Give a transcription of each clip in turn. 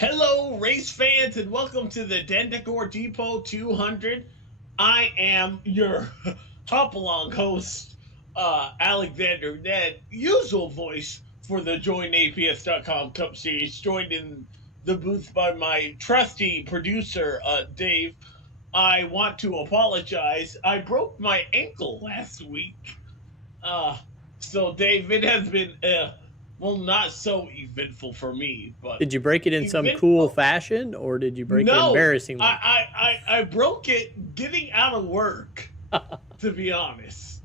Hello, race fans, and welcome to the Decor Depot 200. I am your hop along host, Alexander Nedd, usual voice for the JoinAPS.com Cup Series, joined in the booth by my trusty producer, Dave. I want to apologize. I broke my ankle last week. Uh, so, Dave, it has been, well, not so eventful for me, but Did you break it in some cool eventful. fashion, or did you break it No, embarrassingly? I broke it getting out of work, to be honest.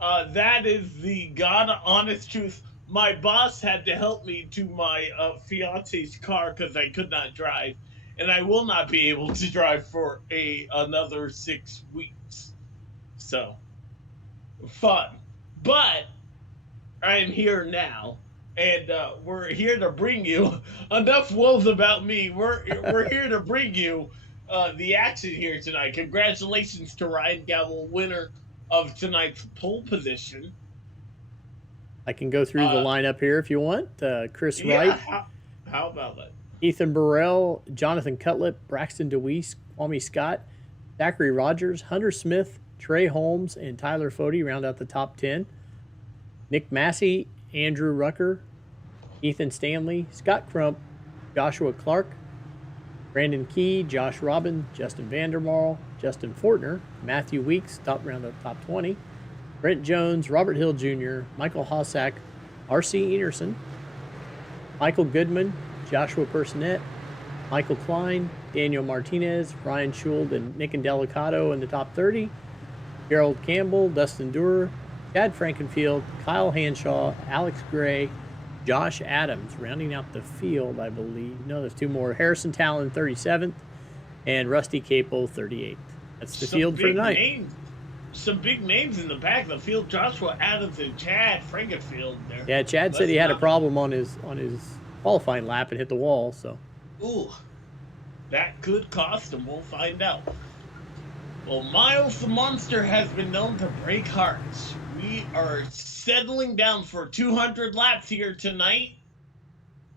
That is the God honest truth. My boss had to help me to my fiance's car because I could not drive, and I will not be able to drive for another 6 weeks. So fun, but I'm here now, and we're here to bring you enough woes about me. We're here to bring you the action here tonight. Congratulations to Ryan Gavel, winner of tonight's pole position. I can go through the Uh, lineup here if you want. Chris yeah, Wright, how about that? Ethan Burrell, Jonathan Cutlip, Braxton DeWeese, Kwame Scott, Zachary Rogers, Hunter Smith, Trey Holmes, and Tyler Fody round out the top 10. Nick Massey, Andrew Rucker, Ethan Stanley, Scott Crump, Joshua Clark, Brandon Key, Josh Robin, Justin Vandermarl, Justin Fortner, Matthew Weeks, top round of top 20. Brent Jones, Robert Hill Jr., Michael Hossack, R.C. Enerson, Michael Goodman, Joshua Personette, Michael Klein, Daniel Martinez, Ryan Schuld, and Nick Indelicato in the top 30. Gerald Campbell, Dustin Durer, Chad Frankenfield, Kyle Hanshaw, Alex Gray, Josh Adams, rounding out the field, I believe. No, there's two more. Harrison Talon, 37th, and Rusty Capo, 38th. That's the Some field for big tonight. names, some big names in the back of the field. Joshua Adams and Chad Frankenfield there. Yeah, Chad said Let's he had a not. problem on his qualifying lap and hit the wall. So Ooh, that could cost him. We'll find out. Well, Miles the Monster has been known to break hearts. We are settling down for 200 laps here tonight.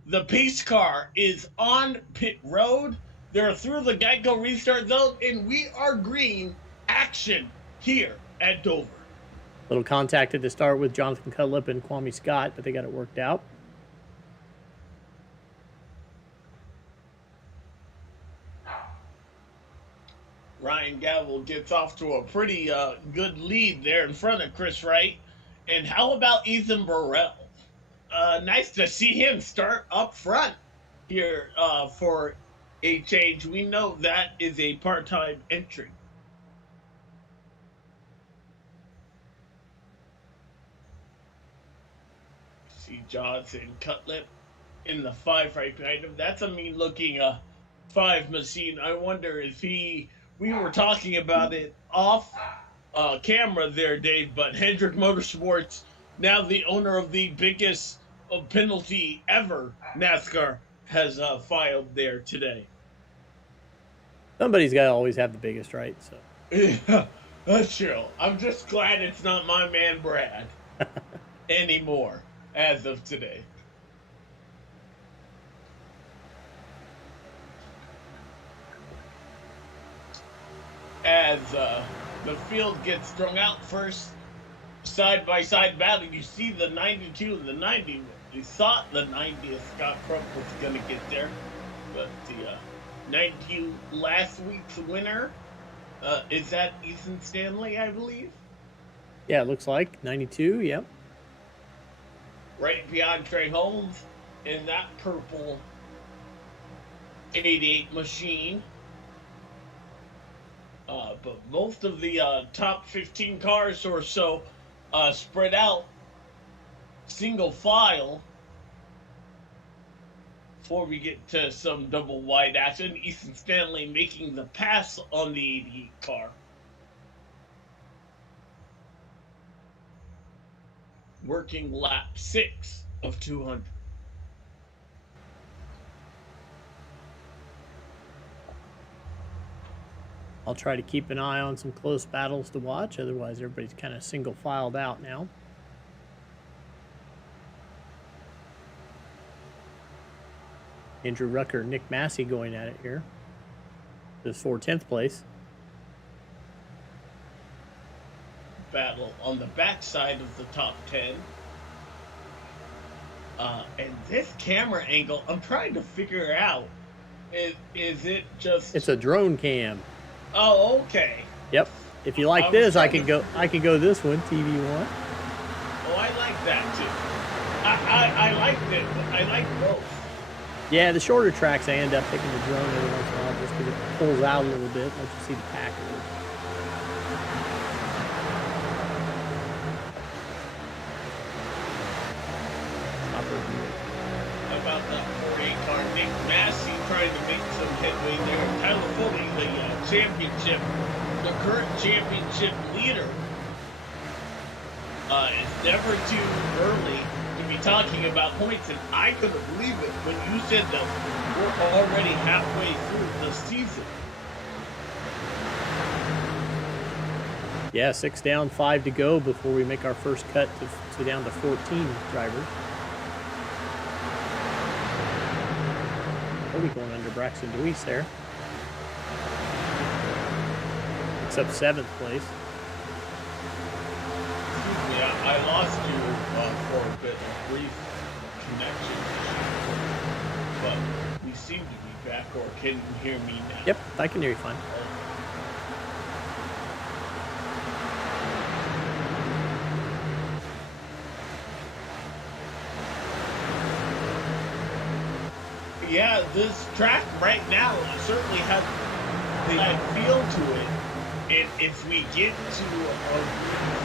The pace car is on pit road. They're through the Geico restart zone, and we are green. Action here at Dover. little contacted to start with Jonathan Cutlip and Kwame Scott, but they got it worked out. Ryan Gavel gets off to a pretty good lead there in front of Chris Wright. And how about Ethan Burrell? Nice to see him start up front here for a change. We know that is a part-time entry. See Johnson Cutlip in the five right behind him. That's a mean looking five machine. I wonder if we were talking about it off camera there, Dave, but Hendrick Motorsports, now the owner of the biggest penalty ever NASCAR, has filed there today. Somebody's got to always have the biggest, right? So Yeah, that's true. I'm just glad it's not my man Brad anymore as of today. As the field gets strung out first, side by side battle, you see the 92 and the 90. We thought the 90th Scott Crump was going to get there, but the 92 last week's winner is that Ethan Stanley, I believe, yeah, it looks like 92. Yep. right beyond Trey Holmes in that purple 88 machine. But most of the top 15 cars or so spread out single file before we get to some double wide action. Ethan Stanley making the pass on the 88 car. Working lap 6 of 200. I'll try to keep an eye on some close battles to watch. Otherwise, everybody's kind of single filed out now. Andrew Rucker, Nick Massey going at it here. This for 10th place. Battle on the backside of the top 10. And this camera angle, I'm trying to figure out. Is it just? It's a drone cam. Oh, okay. Yep. If you like this, I could go this one, TV1. Oh, I like that too. I like it. I like both. Yeah, the shorter tracks, I end up picking the drone every once in a while just because it pulls out a little bit, lets you see the pack a little. About that 48 car, Nick Massey trying to make some headway there. Tyler Foley, the current championship leader. It's never too early to be talking about points, and I couldn't believe it when you said that we're already halfway through the season. Yeah, 6 down, 5 to go before we make our first cut to down to 14 drivers. We'll be going under Braxton DeWeese there. Picks up 7th place. Excuse me, I lost you for a bit of brief connection, but we seem to be back, or can you hear me now? Yep, I can hear you fine. Yeah, this track right now certainly has the feel to it. And if we get to a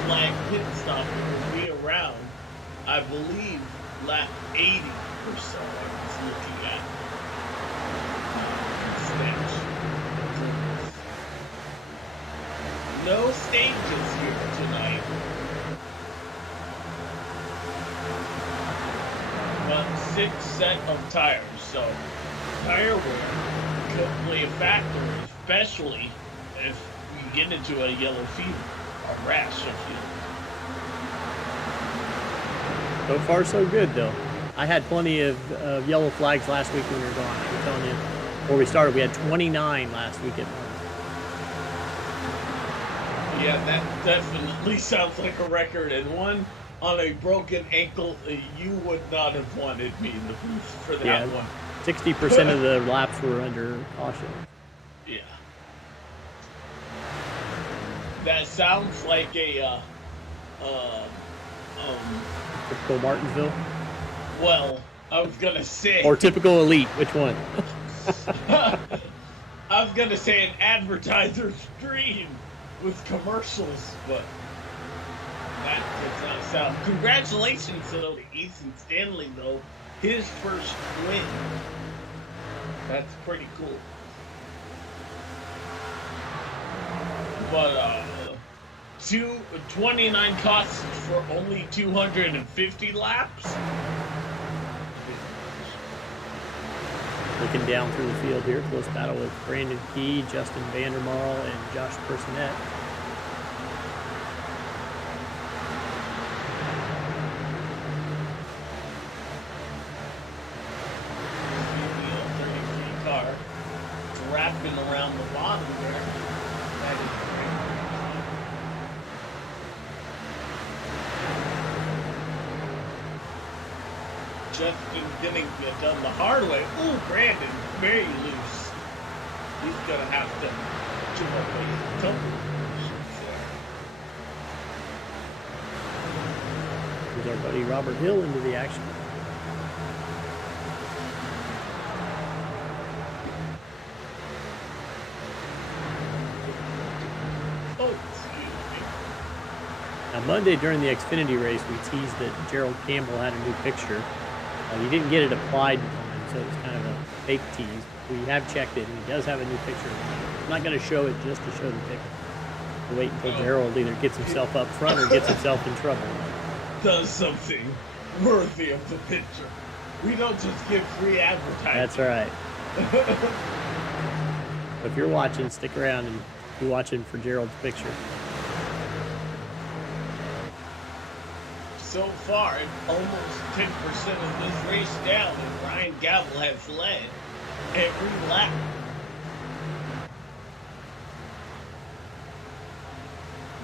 flag pit stop, it will be around, I believe, lap 80 or so. I was looking at stage. No stages here tonight. But 6 set of tires. So, tire wear could play a factor, especially if we get into a yellow fever, a rash of fever. So far, so good, though. I had plenty of yellow flags last week when we were gone. I'm telling you, before we started, we had 29 last week at once. Yeah, that definitely sounds like a record, and one on a broken ankle. You would not have wanted me in the booth for that one. 60% of the laps were under caution. Yeah. That sounds like a typical Martinsville? Well, I was gonna say, or typical Elite, which one? I was gonna say an advertiser's dream with commercials, but that does not sound. Congratulations to Ethan Stanley, though. His first win. That's pretty cool. But 29 costs for only 250 laps. Looking down through the field here, close battle with Brandon Key, Justin Vandermarl, and Josh Personette. Car wrapping around the bottom there. That is great. Justin getting it done the hard way. Ooh, Brandon, very loose. He's gonna have to chip away his toe. Here's our buddy Robert Hill into the action. Now, Monday during the Xfinity race, we teased that Gerald Campbell had a new picture. He didn't get it applied in time, so it was kind of a fake tease. We have checked it, and he does have a new picture. I'm not going to show it just to show the picture. We'll wait until Gerald either gets himself up front or gets himself in trouble. Does something worthy of the picture. We don't just give free advertising. That's right. So if you're watching, stick around and be watching for Gerald's picture. so far, almost 10% of this race down, and Ryan Gavel has led every lap.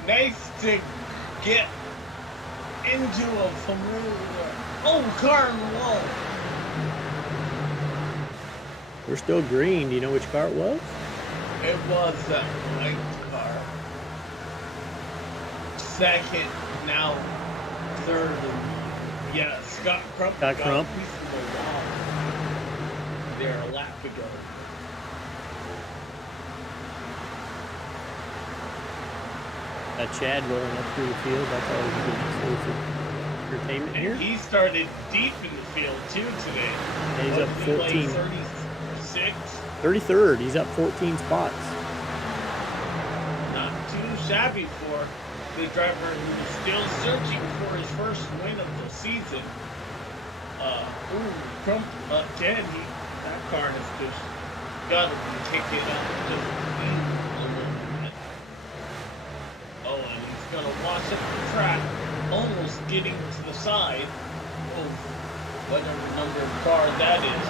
Nice to get into a familiar. Oh, car in the wall. We're still green. Do you know which car it was? It was that white car. Second, now third, and yeah, Scott Crump Scott got Crump. a piece of the wall there a lap ago. Chad rolling up through the field. That's always a good source of entertainment here. And he started deep in the field too today. And he's up 14. 36. 33rd. He's up 14 spots. Not too shabby for the driver who's still searching for his first win of the season. Crump again. That car has just got to be kicking up just a little bit. Oh, and he's gonna wash up the track, almost getting to the side of whatever number of car that is.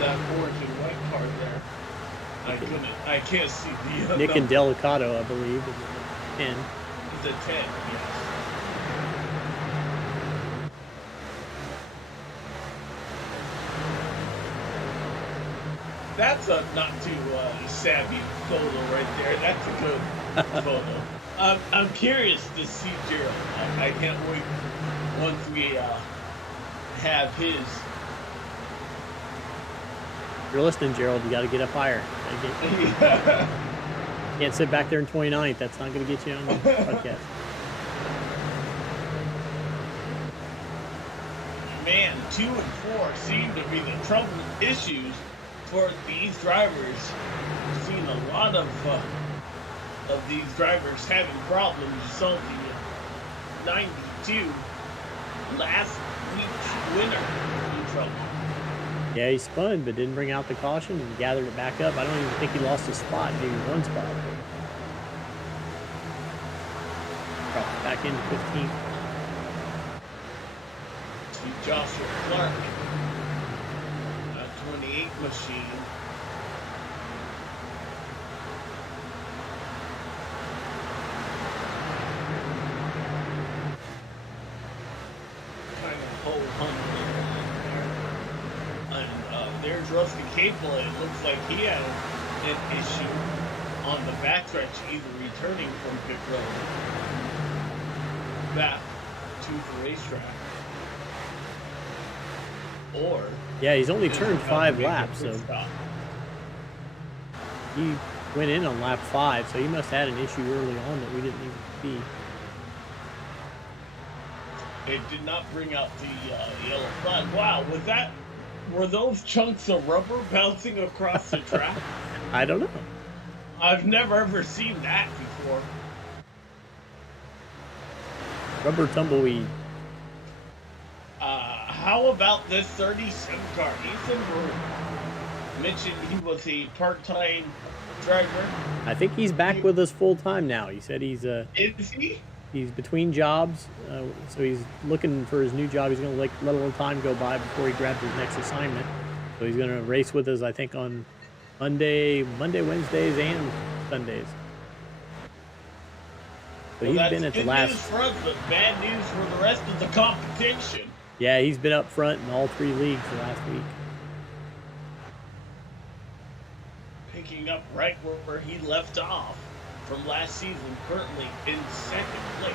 That orange and white car there. I can't see the Nick and Delicato, I believe, is a 10. It's a 10, yes. That's a not too savvy photo right there. That's a good photo. I'm curious to see Gerald. I can't wait once we have his. If you're listening, Gerald, you got to get up higher. Can't sit back there in 29th. That's not going to get you on the podcast. Man, 2 and 4 seem to be the trouble issues for these drivers. We've seen a lot of these drivers having problems. You saw the 92 last week's winner in trouble. Yeah, he spun, but didn't bring out the caution and gathered it back up. I don't even think he lost a spot, maybe one spot. Dropped back into 15th. See Joshua Clark, a 28 machine. Kind of ho-hum. There's Rusty Capel. It looks like he had an issue on the backstretch, either returning from pit road back to the racetrack, or yeah, he's only turned 5 laps, so he went in on lap 5, so he must have had an issue early on that we didn't even see. It did not bring out the yellow flag. Wow, were those chunks of rubber bouncing across the track? I don't know. I've never ever seen that before. Rubber tumbleweed. How about this 37 car? Ethan Brewer mentioned he was a part-time driver. I think he's back with us full time now. He said he's Is he? He's between jobs, so he's looking for his new job. He's going to let a little time go by before he grabs his next assignment. So he's going to race with us, I think, on Monday, Wednesdays, and Sundays. So Well, he's that's been at the good last. news for us, but bad news for the rest of the competition. Yeah, he's been up front in all 3 leagues the last week. Picking up right where he left off from last season, currently in 2nd place.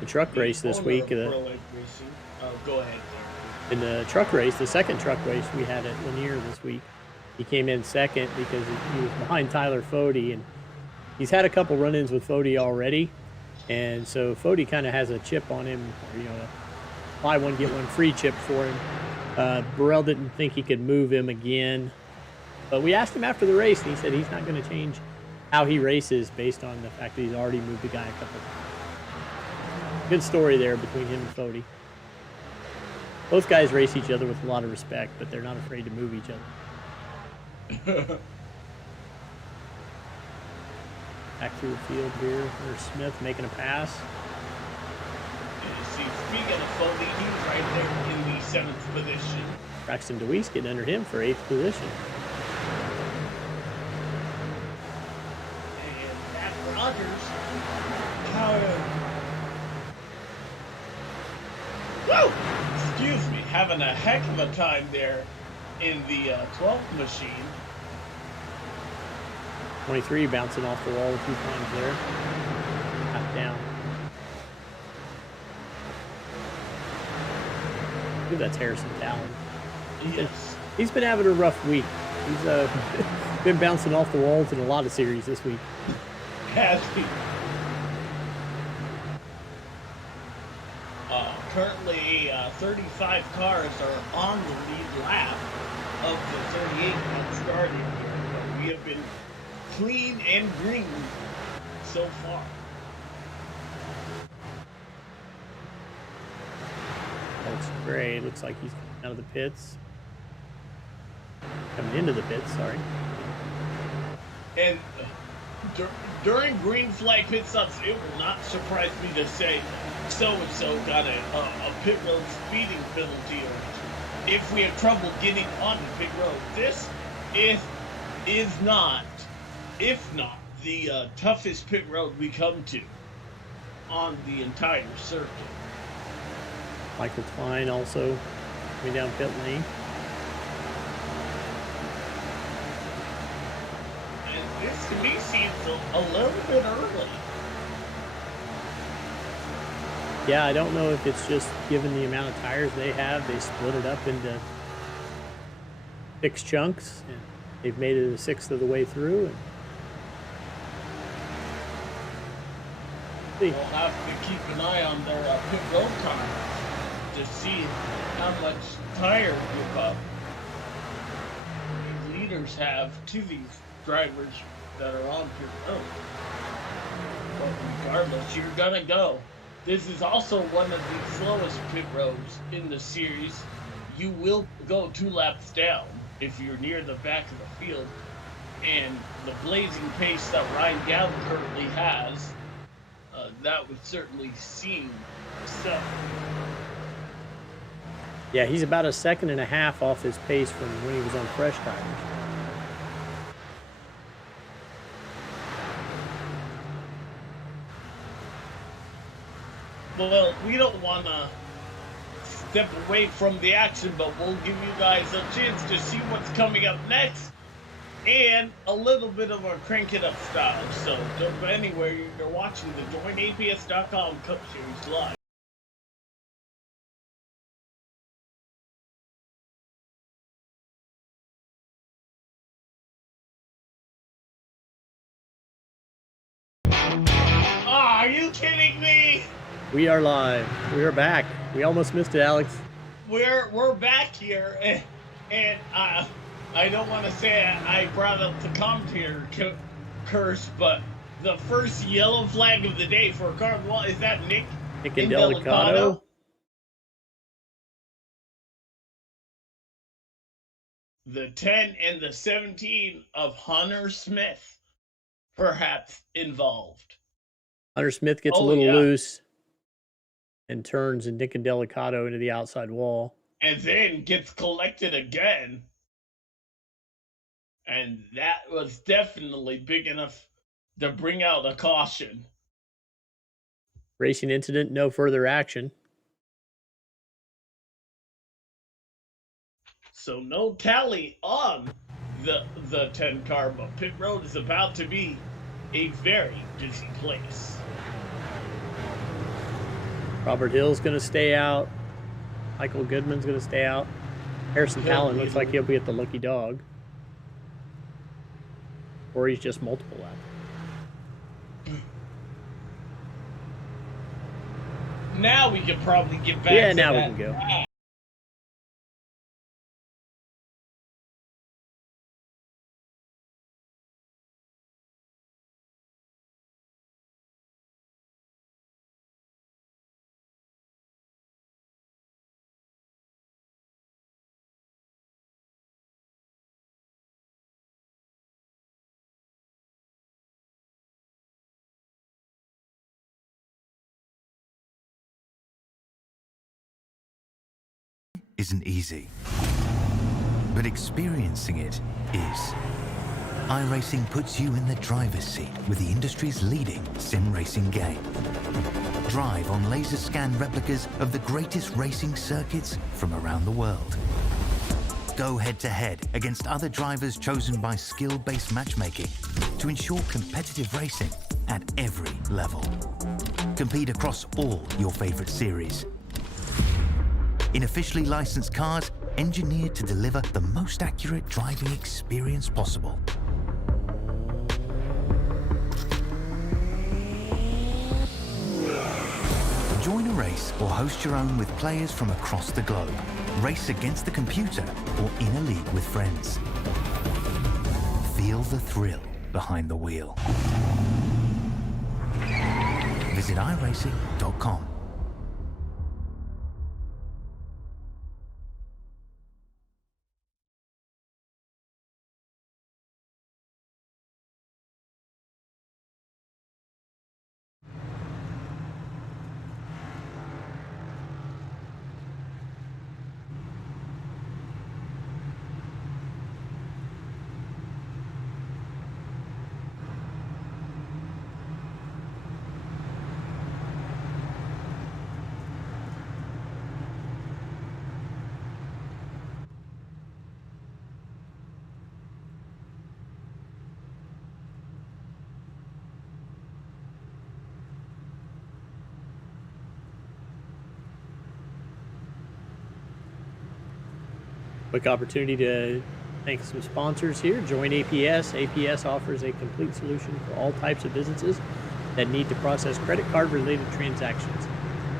The truck race this week. Oh, go ahead. In the truck race, the second truck race we had at Lanier this week, he came in second because he was behind Tyler Fody, and he's had a couple run-ins with Fody already, and so Fody kind of has a chip on him, or, buy one get one free chip for him. Burrell didn't think he could move him again, but we asked him after the race, and he said he's not going to change how he races based on the fact that he's already moved the guy a couple times. Good story there between him and Fody. Both guys race each other with a lot of respect, but they're not afraid to move each other. Back through the field here. There's Smith making a pass. See, speaking of Foley, he's right there in the 7th position. Braxton DeWeese getting under him for 8th position. And Matt Rogers, how woo! Excuse me, having a heck of a time there in the 12th machine. 23 bouncing off the wall a few times there. Half down. I think that's Harrison Talon. Yes. He's been having a rough week. He's been bouncing off the walls in a lot of series this week. Has he? Currently, 35 cars are on the lead lap of the 38 that started here. But we have been clean and green so far. Looks great. Looks like he's coming out of the pits. Coming into the pits, sorry. And during green flag pit stops, it will not surprise me to say so-and-so got a pit road speeding penalty, or if we have trouble getting on the pit road. This is not, if not, the toughest pit road we come to on the entire circuit. Michael Klein also coming down pit lane. And this to me seems a little bit early. Yeah, I don't know if it's just given the amount of tires they have, they split it up into 6 chunks, and they've made it a 1/6 of the way through. And We'll have to keep an eye on their pit road time to see how much tire give up these leaders have to these drivers that are on pit road. But regardless, you're gonna go. This is also one of the slowest pit roads in the series. You will go 2 laps down if you're near the back of the field. And the blazing pace that Ryan Galvin currently has, that would certainly seem so. yeah, he's about 1.5 seconds off his pace from when he was on fresh tires. Well, we don't want to step away from the action, but we'll give you guys a chance to see what's coming up next and a little bit of our Crank It Up style. So don't go anywhere. You're watching the JoinAPS.com Cup Series live. Ah, are you kidding me? We are live. We are back. We almost missed it, Alex. We're back here, and I don't want to say I brought up the commentator curse, but the first yellow flag of the day for Carnival is that Nick Indelicato. The 10 and the 17 of Hunter Smith, perhaps involved. Hunter Smith gets a little loose and turns Nick Indelicato into the outside wall. And then gets collected again. And that was definitely big enough to bring out a caution. Racing incident, no further action. So no tally on the 10 car, but pit road is about to be a very busy place. Robert Hill's going to stay out. Michael Goodman's going to stay out. Harrison Talon looks like he'll be at the Lucky Dog. Or he's just multiple laps. Now we can probably get back yeah, to now that. we can go. isn't easy, but experiencing it is. iRacing puts you in the driver's seat with the industry's leading sim racing game. Drive on laser scan replicas of the greatest racing circuits from around the world. Go head-to-head against other drivers chosen by skill-based matchmaking to ensure competitive racing at every level. Compete across all your favorite series. In officially licensed cars, engineered to deliver the most accurate driving experience possible. Join a race or host your own with players from across the globe. Race against the computer or in a league with friends. Feel the thrill behind the wheel. Visit iRacing.com. Quick opportunity to thank some sponsors here. Join APS. APS offers a complete solution for all types of businesses that need to process credit card related transactions.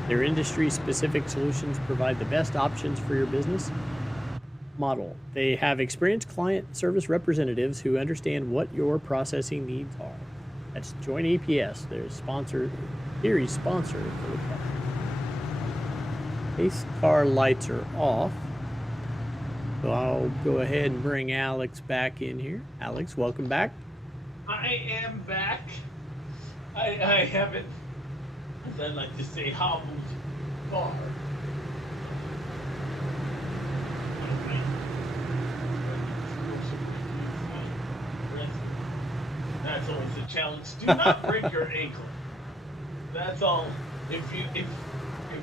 Their industry specific solutions provide the best options for your business model. They have experienced client service representatives who understand what your processing needs are. That's Join APS. Their series sponsor for the car. Pace car lights are off. So I'll go ahead and bring Alex back in here. Alex, welcome back. I am back. I haven't, as I like to say, hobbled far. That's always a challenge. Do not break your ankle. That's all. If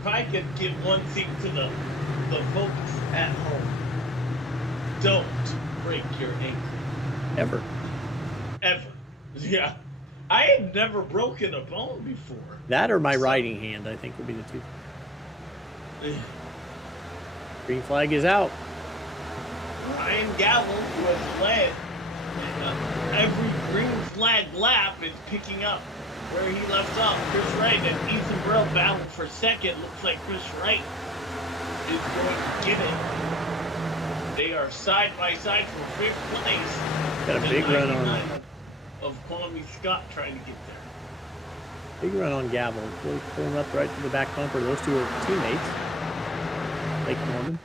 I could give one thing to the folks at home, don't break your ankle. Ever. Yeah. I had never broken a bone before. That or my riding hand, I think, would be the two. Green flag is out. Ryan Gallo, who has led every green flag lap, is picking up where he left off. Chris Wright and Ethan Burrell battle for second. Looks like Chris Wright is going to get it. They are side by side for fifth place. Got a big run on of Kwame Scott trying to get there. Big run on Gavel. Really pulling up right to the back bumper. Those two are teammates. Lake Norman.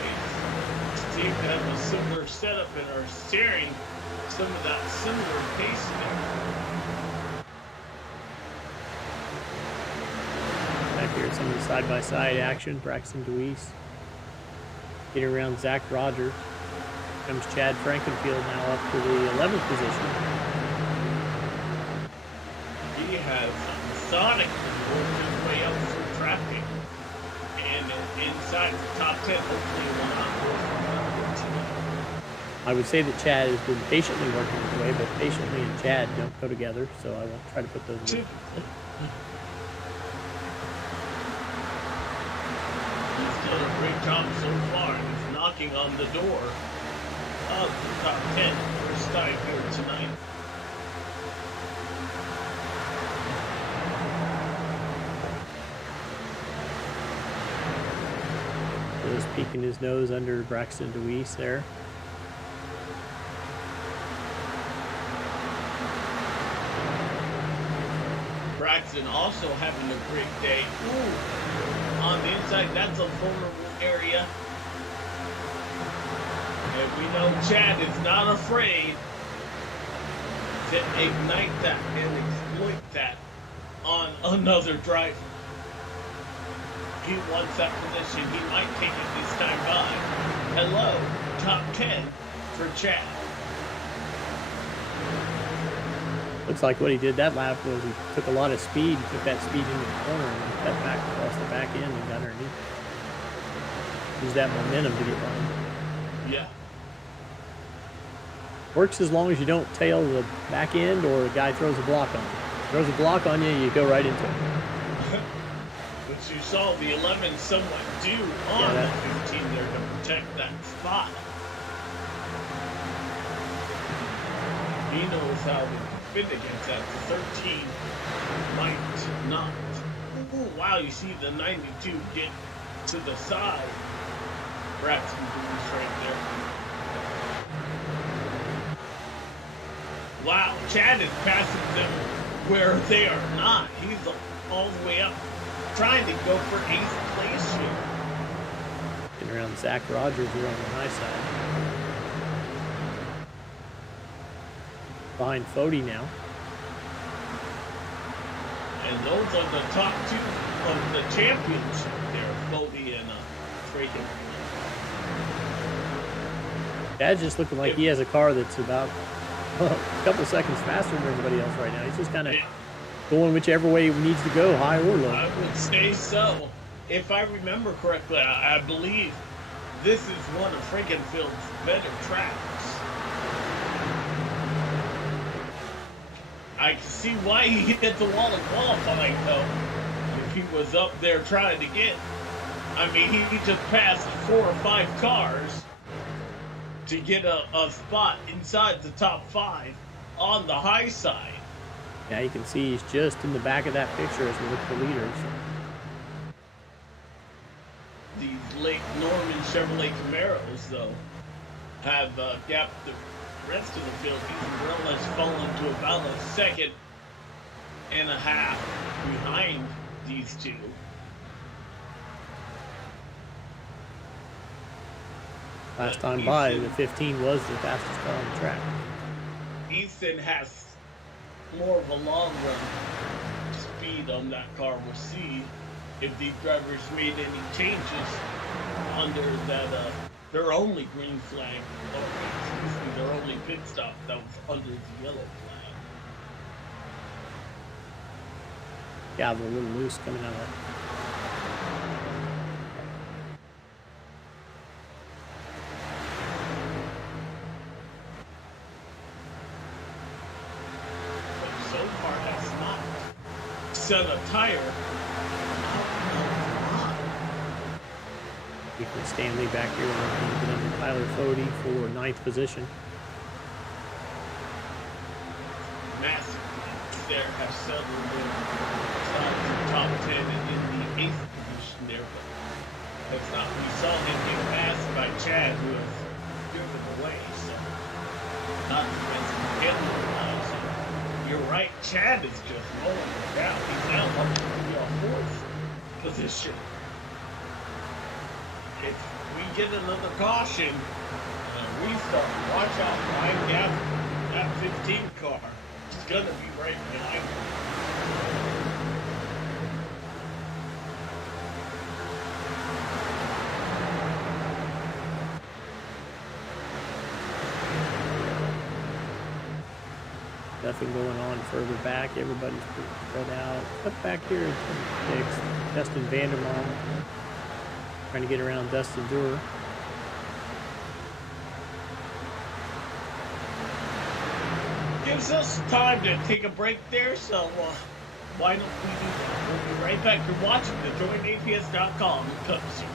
They seem to have a similar setup and are sharing some of that similar pace there. Back here, some of the side-by-side action. Braxton Deweese getting around Zach Rogers. Comes Chad Frankenfield now up to the 11th position. He has methodically worked his way up through traffic and inside the top 10, hopefully will not go from number 2. I would say that Chad has been patiently working his way, but patiently and Chad don't go together, so I won't try to put those in. He's done a great job so far. He's knocking on the door of the top 10 first time here tonight. Just peeking his nose under Braxton Deweese there. Braxton also having a great day. Ooh, on the inside, that's a vulnerable area. And we know Chad is not afraid to ignite that and exploit that on another driver. he wants that position, he might take it this time by. Hello, top 10 for Chad. Looks like what he did that lap was he took a lot of speed. He took that speed into the corner and cut back across the back end and got underneath. Use that momentum to get by. Yeah. Works as long as you don't tail the back end or the guy throws a block on you. Throws a block on you, you go right into it. But you saw the 11 somewhat due on the 15 there to protect that spot. He knows how to defend against that. The 13 might not. Ooh, wow, you see the 92 get to the side. Perhaps some boost right there. Wow, Chad is passing them where they are not. He's all the way up, trying to go for 8th place here. Getting around Zach Rogers here on the high side. Behind Fody now. And those are the top 2 of the championship there, Fody and Traeger. Dad's just looking like he has a car that's about a couple seconds faster than everybody else right now. He's just kind of going whichever way he needs to go, high or low. I would say so. If I remember correctly, I believe this is one of Frankenfield's better tracks. I can see why he hit the wall of qualifying, though. If he was up there trying to get, I mean, he just passed 4 or 5 cars to get a spot inside the top 5 on the high side. Yeah, you can see he's just in the back of that picture as we look for leaders. These late Norman Chevrolet Camaros, though, have gapped the rest of the field. He's more or less fallen to about a second and a half behind these two. Last time by, the 15 was the fastest car on the track. Ethan has more of a long run speed on that car. We'll see if these drivers made any changes under that their only green flag, or their only pit stop that was under the yellow flag. Yeah, they're a little loose coming out of that. Set a tire. Ethan Stanley back here working under Tyler Fody for 9th position. Massive there have settled in the top 10 and in the 8th position there, but that's not. We saw him get passed by Chad, who has driven away. So not to mention Kendall. You're right, Chad is just rolling it down. He's now up to the 4th position. If we get another caution, restart, watch out, Ryan Gavin, that 15 car is going to be right behind him. Nothing going on further back. Everybody's pretty spread out. Up back here in 26, Justin Vandermaal trying to get around Dustin Dewar. Gives us time to take a break there, so why don't we do that? We'll be right back. You're watching the JoinAPS.com Cup Series.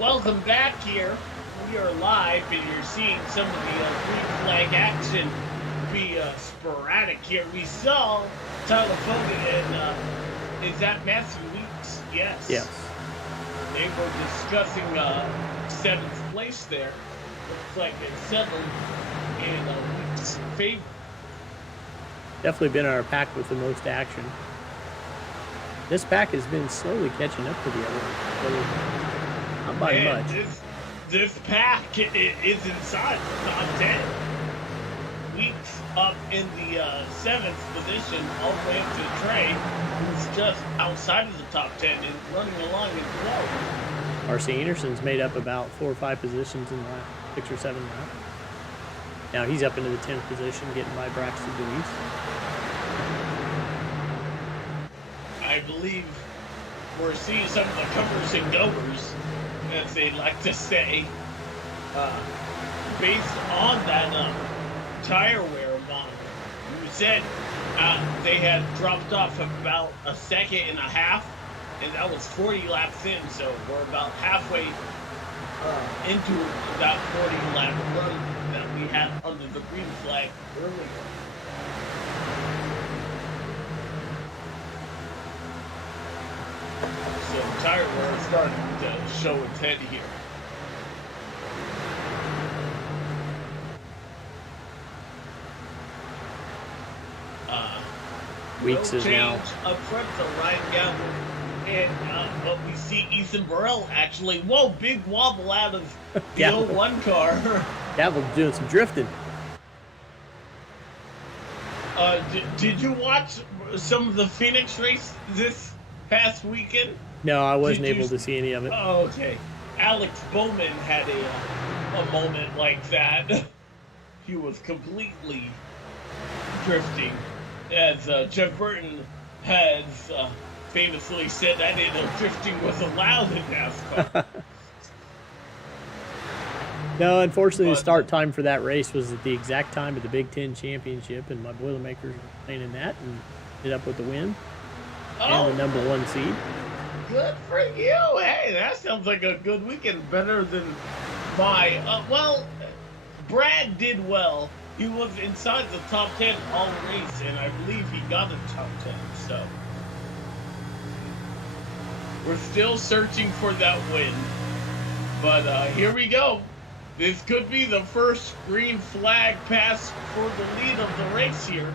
welcome back here. We are live, and you're seeing some of the green flag action be sporadic here. We saw Tyler Foden and is that Matthew Weeks? Yes. Yes. They were discussing 7th place there. Looks like it's settled in Weeks' favor. Definitely been our pack with the most action. This pack has been slowly catching up to the other one. Not by much. This pack is inside the top 10. Weeks up in the 7th position, all the way up to Trey, who's just outside of the top 10 and running along as well. R.C. Anderson's made up about 4 or 5 positions in the last 6 or 7 laps. Now he's up into the 10th position, getting by Braxton Deweese. I believe we're seeing some of the comers and goers, as they like to say, based on that tire wear model. You said they had dropped off about a second and a half, and that was 40 laps in, so we're about halfway into that 40 lap run that we had under the green flag earlier. So tire wear is starting to show its head here. Weeks is now up front to Ryan Gamble, and but we see Ethan Burrell actually. Whoa, big wobble out of the 01 car. Gavle's doing some drifting. Did you watch some of the Phoenix race this past weekend? No, I wasn't able to see any of it. Oh, okay. Alex Bowman had a moment like that. He was completely drifting. As Jeff Burton has famously said, that drifting was allowed in NASCAR. No, unfortunately, the start time for that race was at the exact time of the Big Ten Championship, and my Boilermakers were playing in that and ended up with the win and the #1 seed. Good for you. Hey, that sounds like a good weekend. Better than my... well, Brad did well. He was inside the top 10 all race, and I believe he got a top 10, so... We're still searching for that win. But here we go. This could be the first green flag pass for the lead of the race here.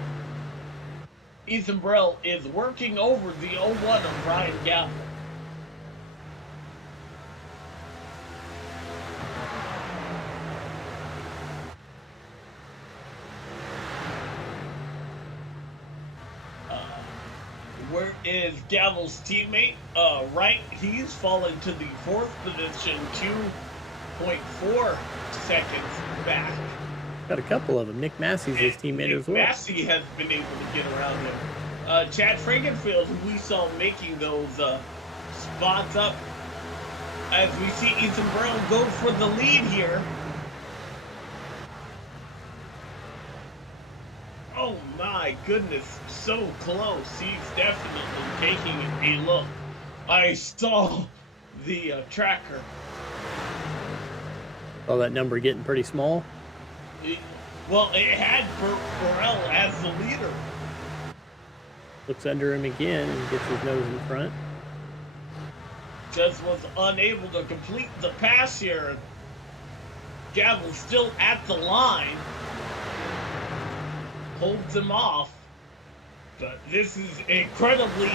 Ethan Burrell is working over the 01 of Ryan Gamble. Where is Gamble's teammate? Right, he's fallen to the 4th position, 2.4 seconds back. Got a couple of them. Nick Massey's his teammate as well. Massey has been able to get around him. Chad Frankenfield, who we saw making those spots up, as we see Ethan Brown go for the lead here. Oh my goodness, so close. He's definitely taking a look. I saw the tracker. Oh, that number getting pretty small? Well, it had Burrell as the leader. Looks under him again and gets his nose in front. Just was unable to complete the pass here. Gavle's still at the line. Holds him off. But this is incredibly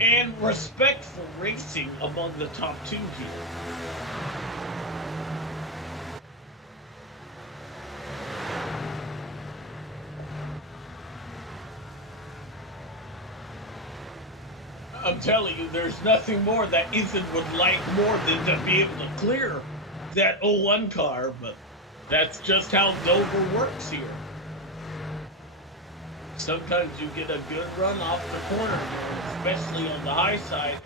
and respectful racing among the top 2 here. I'm telling you, there's nothing more that Ethan would like more than to be able to clear that 01 car, but that's just how Dover works here. Sometimes you get a good run off the corner, especially on the high side.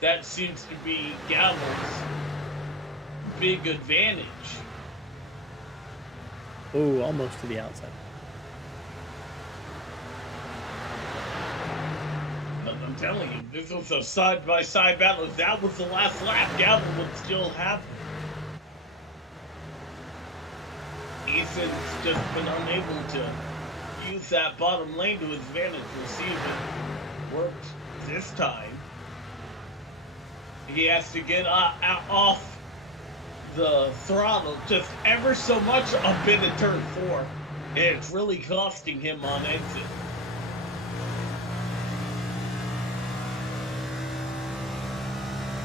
That seems to be Gavle's big advantage. Oh, almost to the outside. I'm telling you, this was a side-by-side battle. If that was the last lap, Gavin would still have him. Ethan's just been unable to use that bottom lane to his advantage. We'll see if it works this time. He has to get off the throttle just ever so much up into turn 4. And it's really costing him on exit.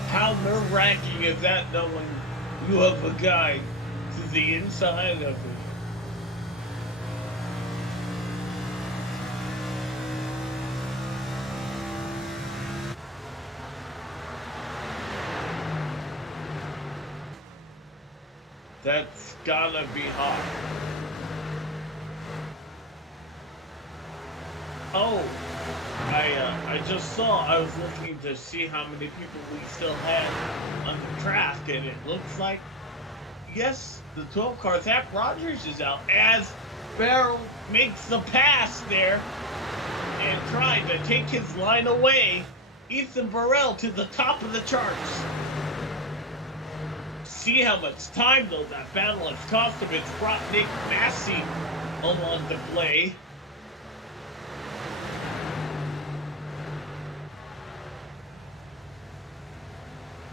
How nerve-wracking is that knowing you have a guy to the inside of it? That's gotta be hot. Oh, I just saw, I was looking to see how many people we still had on the track, and it looks like, yes, the 12 car, Zach Rogers is out, as Farrell makes the pass there, and trying to take his line away, Ethan Burrell to the top of the charts. See how much time, though, that battle has cost him. It's brought Nick Massey along to play.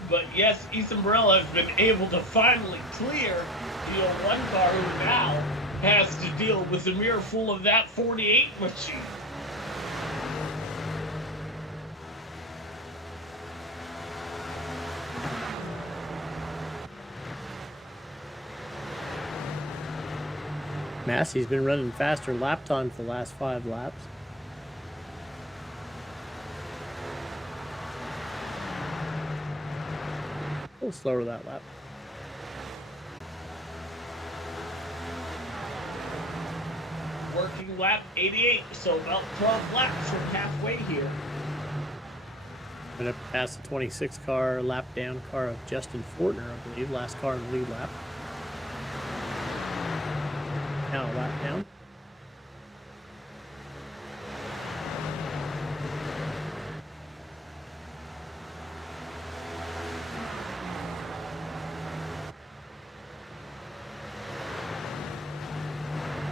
But yes, Ethan Burrell has been able to finally clear the 01 car, who now has to deal with a mirror full of that 48 machine. Massey's been running faster lap time for the last 5 laps. A little slower that lap. Working lap 88, so about 12 laps from halfway here. Gonna pass the 26 car lap down car of Justin Fortner, I believe, last car in the lead lap. Now a lap down.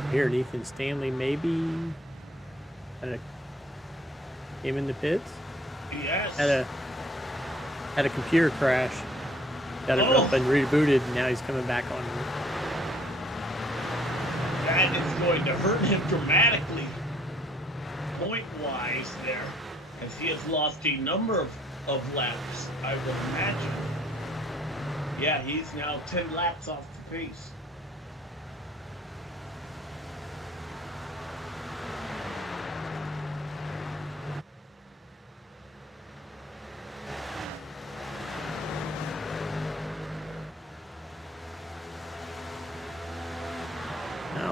Here, Ethan Stanley maybe came in the pits. Yes. Had a computer crash. Got it up and rebooted, and now he's coming back on. That is going to hurt him dramatically, point-wise there, as he has lost a number of laps, I would imagine. Yeah, he's now 10 laps off the pace.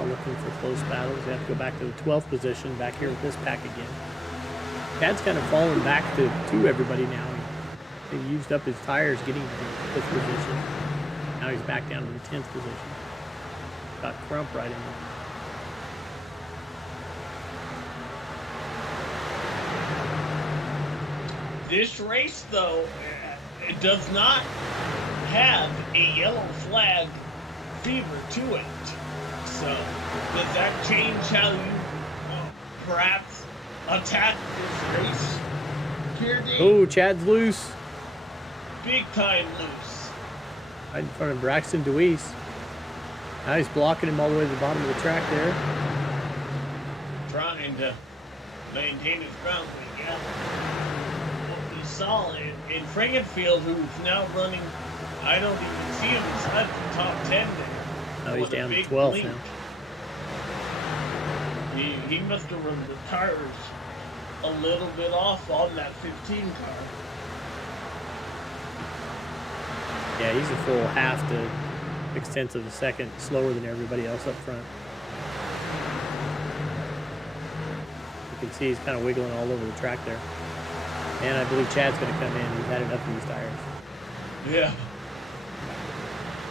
Looking for close battles. They have to go back to the 12th position, back here with this pack again. Chad's kind of fallen back to everybody now. He used up his tires getting to the 5th position. Now he's back down to the 10th position. Got Crump right in there. This race, though, it does not have a yellow flag fever to it. So, does that change how you perhaps attack this race? Oh, Chad's loose. Big time loose. Right in front of Braxton DeWeese. Now he's blocking him all the way to the bottom of the track there. Trying to maintain his ground. But yeah, what we saw in Frankenfield, who's now running, I don't even see him inside the top 10 there. Oh, he's down to 12 now. He must have run the tires a little bit off on that 15 car. Yeah, he's a full half to 6/10 of a second slower than everybody else up front. You can see he's kind of wiggling all over the track there. And I believe Chad's going to come in. He's had enough of these tires. Yeah.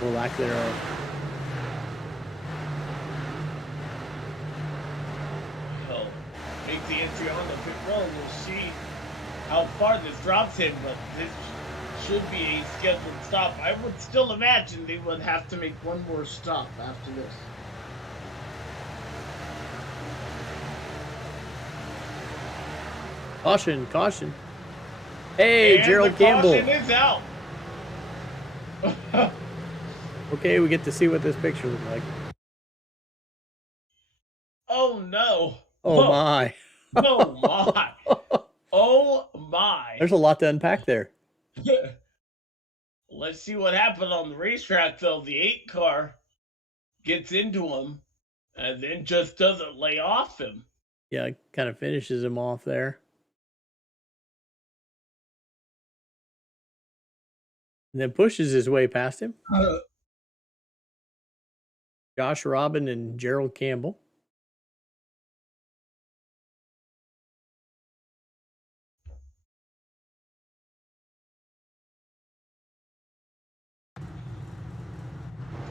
Well, lack thereof. Make the entry on the pit road. We'll see how far this drops him, but this should be a scheduled stop. I would still imagine they would have to make one more stop after this. Caution, caution. Hey, And Gerald the Campbell. caution is out. Okay, we get to see what this picture looks like. Oh no. Oh my. Oh my. Oh my. There's a lot to unpack there. Let's see what happened on the racetrack though. The 8 car gets into him and then just doesn't lay off him. Yeah, it kind of finishes him off there. And then pushes his way past him. Josh Robin and Gerald Campbell.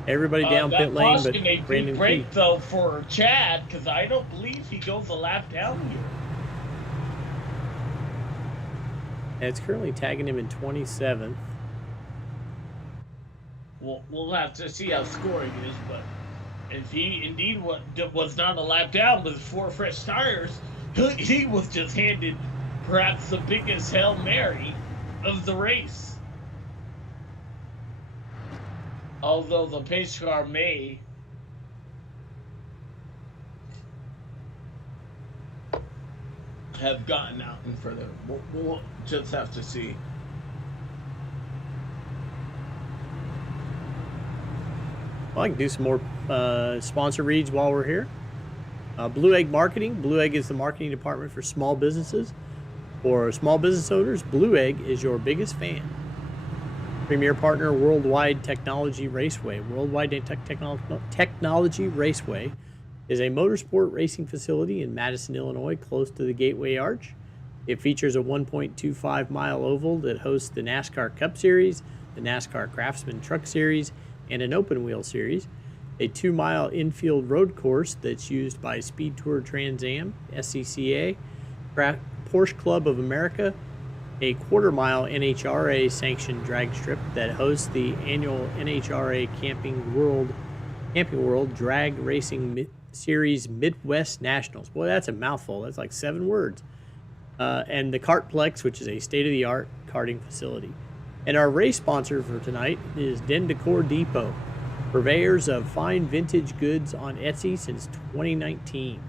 Everybody down pit lane, but a Brandon big break Key. though for Chad because I don't believe he goes a lap down here. And it's currently tagging him in 27th. We'll have to see how scoring is, but if he indeed was not a lap down with 4 fresh tires, he was just handed perhaps the biggest Hail Mary of the race. Although the pace car may have gotten out in further. We'll just have to see. Well, I can do some more sponsor reads while we're here. Blue Egg Marketing. Blue Egg is the marketing department for small businesses. For small business owners, Blue Egg is your biggest fan. Premier partner, Worldwide Technology Raceway. Worldwide Technology Raceway is a motorsport racing facility in Madison, Illinois, close to the Gateway Arch. It features a 1.25-mile oval that hosts the NASCAR Cup Series, the NASCAR Craftsman Truck Series, and an open wheel series, a 2-mile infield road course that's used by Speed Tour Trans Am, SCCA, Porsche Club of America, a 1/4-mile NHRA sanctioned drag strip that hosts the annual NHRA Camping World Drag Racing Series Midwest Nationals. Boy, that's a mouthful. That's like 7 words. And the Kartplex, which is a state-of-the-art karting facility. And our race sponsor for tonight is Decor Depot, purveyors of fine vintage goods on Etsy since 2019,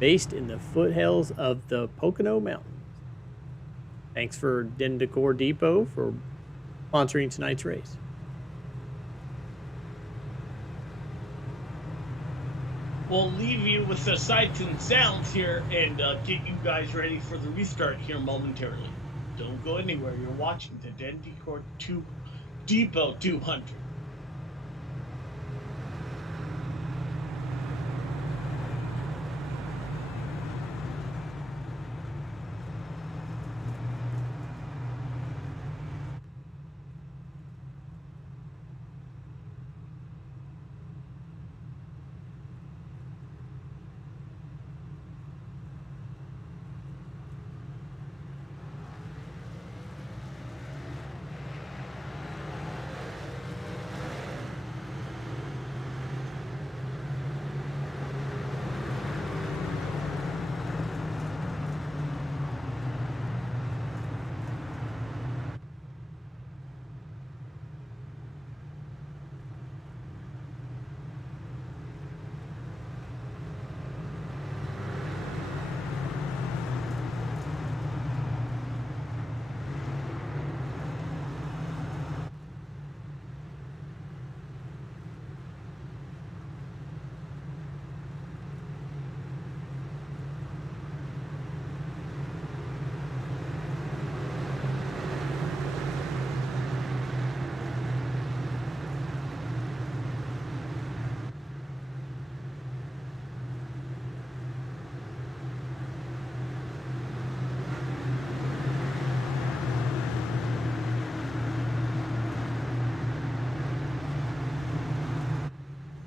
based in the foothills of the Pocono Mountains. Thanks for Decor Depot for sponsoring tonight's race. We'll leave you with the sights and sounds here and get you guys ready for the restart here momentarily. Don't go anywhere. You're watching the Decor Depot 200.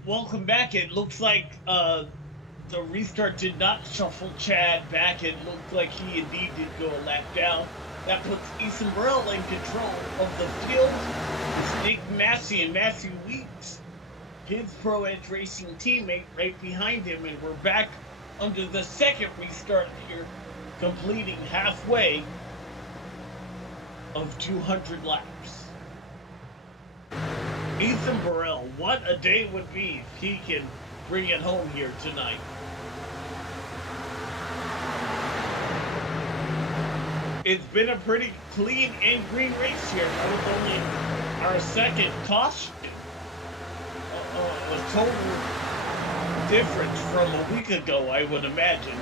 Welcome back. It looks like the restart did not shuffle Chad back. It looked like he indeed did go a lap down. That puts Ethan Burrell in control of the field with Nick Massey and Matthew Weeks, his Pro Edge Racing teammate, right behind him. And we're back under the second restart here, completing halfway of 200 laps. Ethan Burrell, what a day it would be if he can bring it home here tonight. It's been a pretty clean and green race here. That was only our second caution. A total difference from a week ago, I would imagine.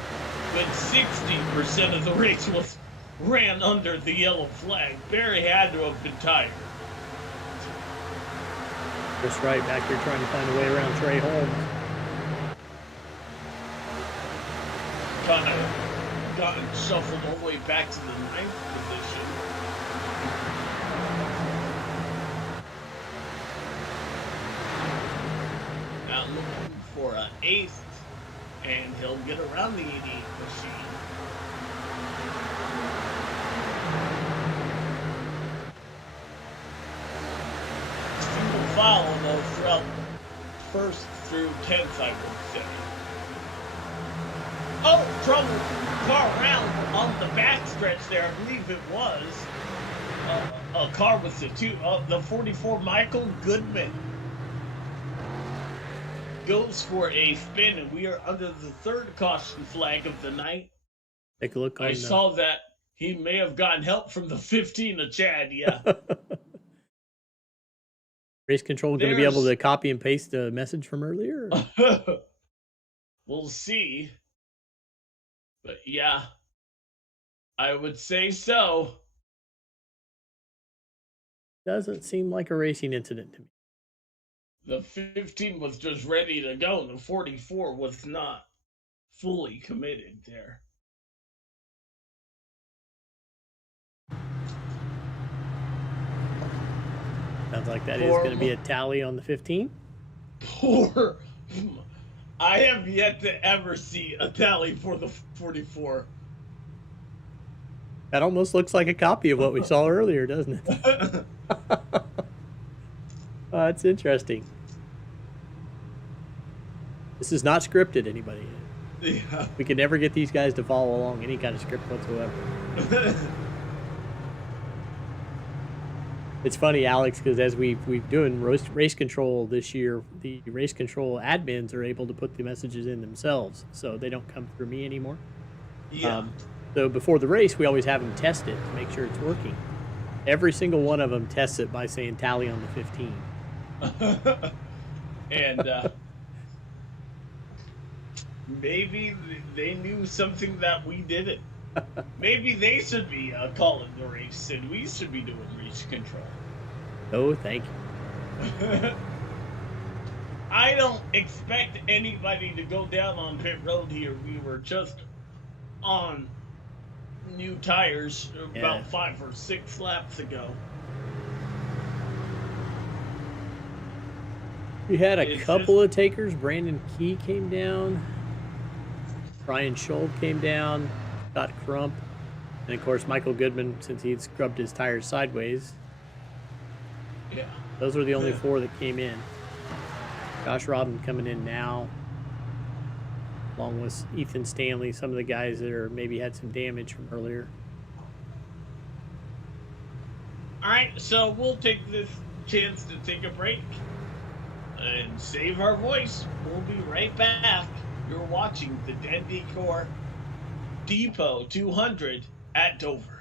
But 60% of the race was ran under the yellow flag. Barry had to have been tired. Chris Wright back here trying to find a way around Trey Holmes. Kind of gotten shuffled all the way back to the 9th position. Now looking for an 8th, and he'll get around the 88 machine. Single file though throughout 1st through 10th, I would say. Oh, trouble far around on the backstretch there, I believe it was a car with the 44 Michael Goodman goes for a spin, and we are under the 3rd caution flag of the night. Take a look on I saw that he may have gotten help from the 15 of Chad, yeah. Race control going to be able to copy and paste the message from earlier? We'll see. But yeah, I would say so. Doesn't seem like a racing incident to me. The 15 was just ready to go. The 44 was not fully committed there. Sounds like that is going to be a tally on the 15. Poor. I have yet to ever see a tally for the 44. That almost looks like a copy of what we saw earlier, doesn't it? That's interesting. This is not scripted, anybody. Yeah. We could never get these guys to follow along any kind of script whatsoever. It's funny, Alex, because as we've doing race control this year, the race control admins are able to put the messages in themselves, so they don't come through me anymore. Yeah. So before the race, we always have them test it to make sure it's working. Every single one of them tests it by saying tally on the 15. And maybe they knew something that we didn't. Maybe they should be calling the race, and we should be doing race control. Oh, thank you. I don't expect anybody to go down on pit road here. We were just on new tires about 5 or 6 laps ago. We had a couple of takers. Brandon Key came down. Brian Scholl came down. Scott Crump. And, of course, Michael Goodman, since he'd scrubbed his tires sideways. Yeah. Those were the only 4 that came in. Josh Robin coming in now, along with Ethan Stanley, some of the guys that are maybe had some damage from earlier. All right, so we'll take this chance to take a break and save our voice. We'll be right back. You're watching the Nedd Decor Depot 200 at Dover.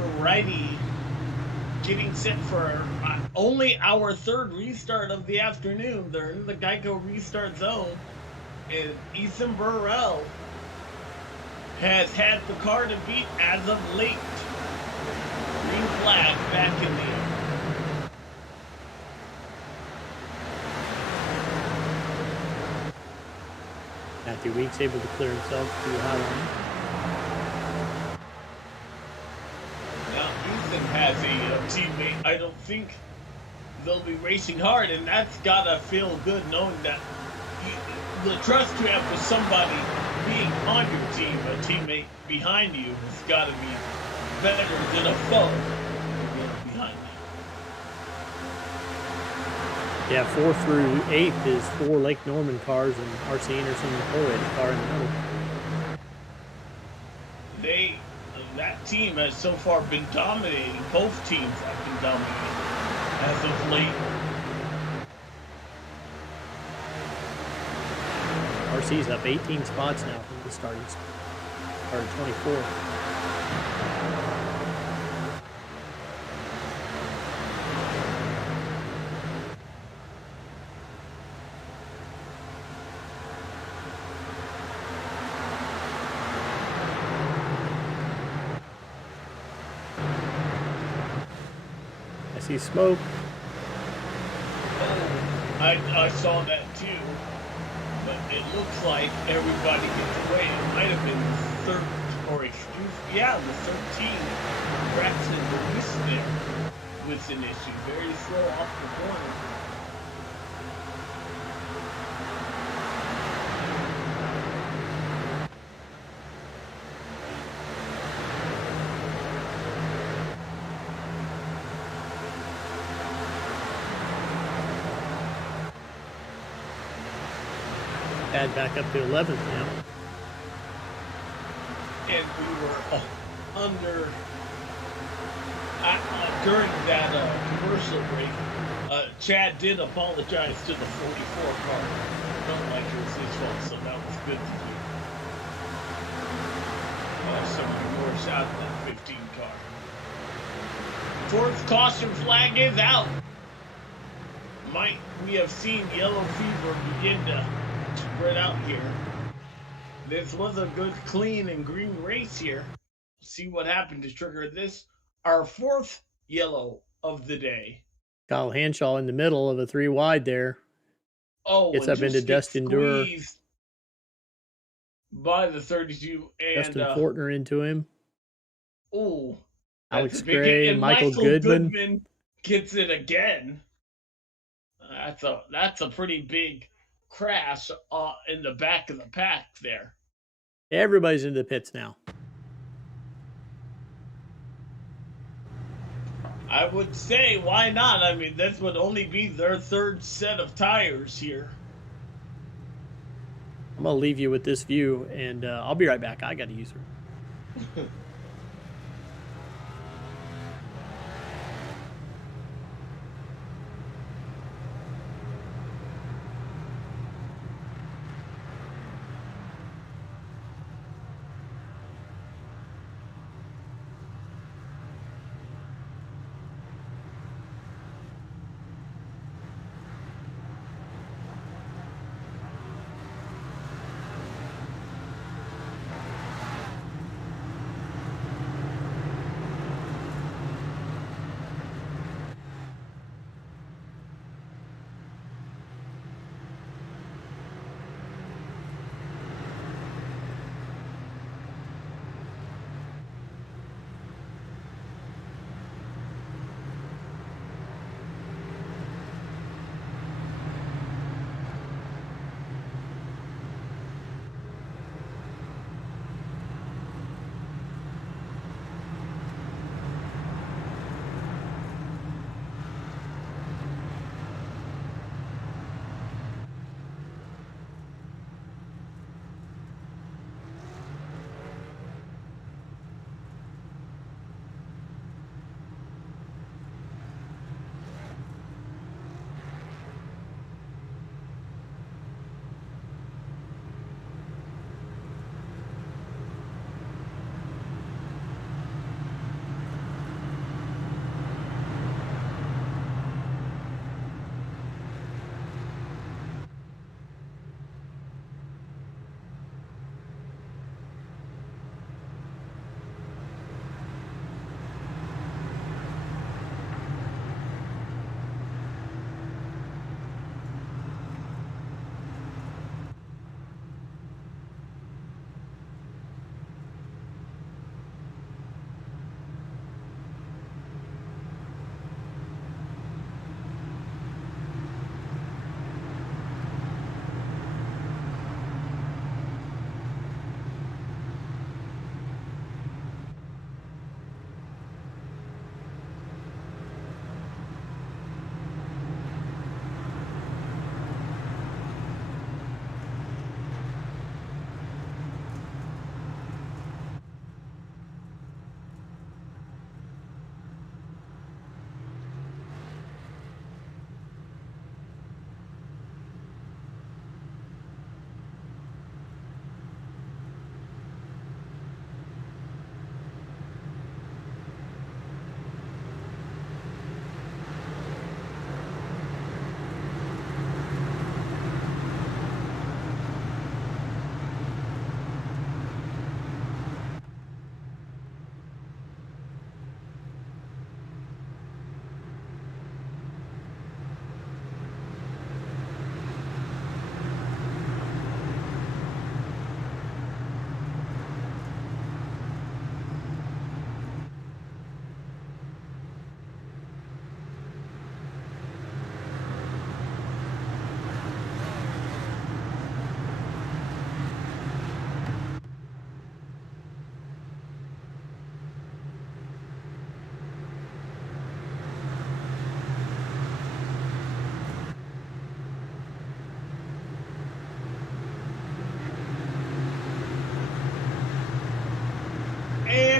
Alrighty. Getting set for only our third restart of the afternoon. They're in the Geico restart zone. And Ethan Burrell has had the car to beat as of late. Green flag back in the air. Matthew Weeks able to clear himself through the high line. Now Ethan has a teammate. I don't think they'll be racing hard, and that's gotta feel good knowing that the trust you have with somebody being on your team, a teammate behind you, has gotta be better than a foe behind you. Yeah, 4 through 8th is 4 Lake Norman cars and RC Anderson Lloyd car in the middle. That team has so far been dominating. Both teams have been dominating as of late. RC's up 18 spots now from the starting spot, or 24. I see smoke. I saw that too. But it looks like everybody gets away. It might have been the 13. Braxton Lewis there with an issue. Very slow off the corner. Add back up to 11th now. And we were under during that commercial break. Chad did apologize to the 44 car. Felt like it was his fault, so that was good to do. Someone more shot that 15 car. Fourth caution flag is out. We have seen yellow fever begin to spread out here. This was a good, clean, and green race here. See what happened to trigger this. Our fourth yellow of the day. Kyle Hanshaw in the middle of a 3 wide there. Oh, gets up into Dustin Durer. By the 32 and Justin Fortner into him. Oh, Alex Gray and Michael Goodman gets it again. That's a pretty big crash in the back of the pack there. Everybody's in the pits now. I would say, why not? I mean, this would only be their third set of tires here. I'm going to leave you with this view, and I'll be right back. I got to use her.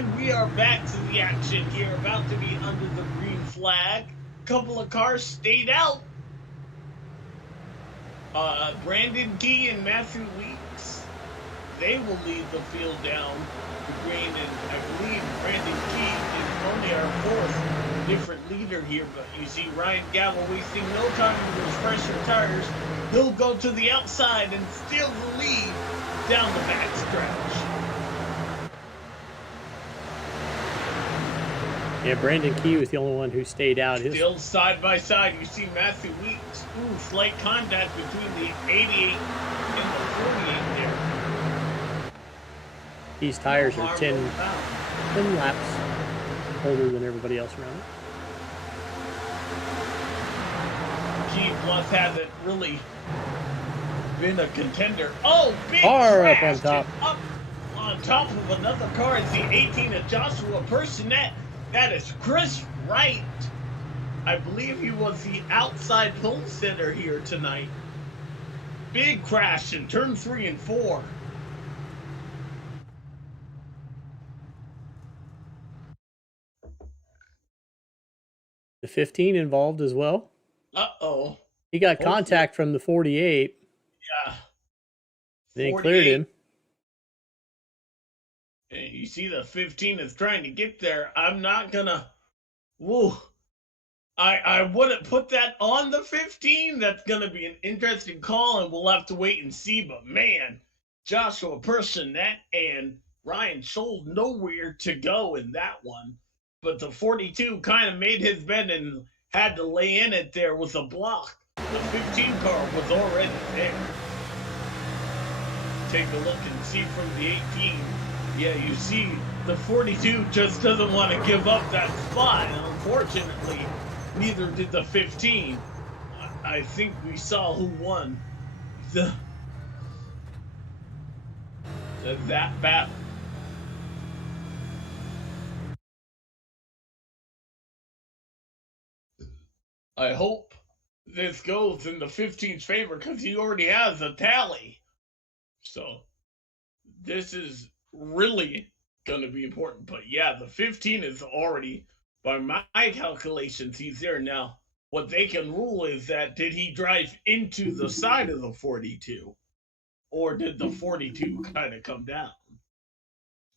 And we are back to the action here, about to be under the green flag. Couple of cars stayed out. Brandon Key and Matthew Weeks, they will lead the field down the green, and I believe Brandon Key is only our fourth different leader here, but you see Ryan Gavel wasting no time with those fresher tires. He'll go to the outside and steal the lead down the back stretch. Yeah, Brandon Key was the only one who stayed out. Still side by side, you see Matthew Weeks. Ooh, slight contact between the 88 and the 48 there. These tires are 10 laps older than everybody else around it. G Plus hasn't really been a contender. Oh, big car crash up on top. Up on top of another car. It's the 18 of Joshua Personette. That is Chris Wright. I believe he was the outside pole sitter here tonight. Big crash in turn 3 and 4. The 15 involved as well. Uh-oh. He got contact from the 48. Yeah. Then he cleared him. And you see the 15 is trying to get there. I'm not gonna. Woo. I wouldn't put that on the 15. That's gonna be an interesting call, and we'll have to wait and see. But man, Joshua Personette and Ryan Scholl nowhere to go in that one. But the 42 kind of made his bed and had to lay in it there with a block. The 15 car was already there. Take a look and see from the 18. Yeah, you see the 42 just doesn't want to give up that spot. And unfortunately, neither did the 15. I think we saw who won that battle. I hope this goes in the 15's favor because he already has a tally. So this is really going to be important. But yeah, the 15 is already, by my calculations, he's there now. What they can rule is that did he drive into the side of the 42? Or did the 42 kind of come down?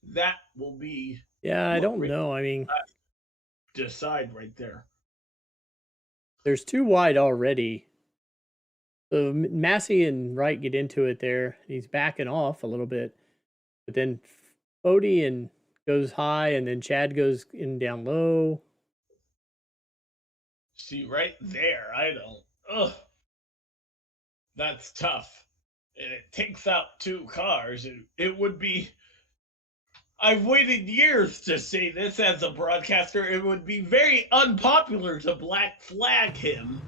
That will be... Yeah, I don't know. I mean... decide right there. There's 2 wide already. So Massey and Wright get into it there. He's backing off a little bit. But then Bodie and goes high, and then Chad goes in down low. See, right there, I don't... Ugh. That's tough. It takes out 2 cars. It would be... I've waited years to say this as a broadcaster. It would be very unpopular to black flag him.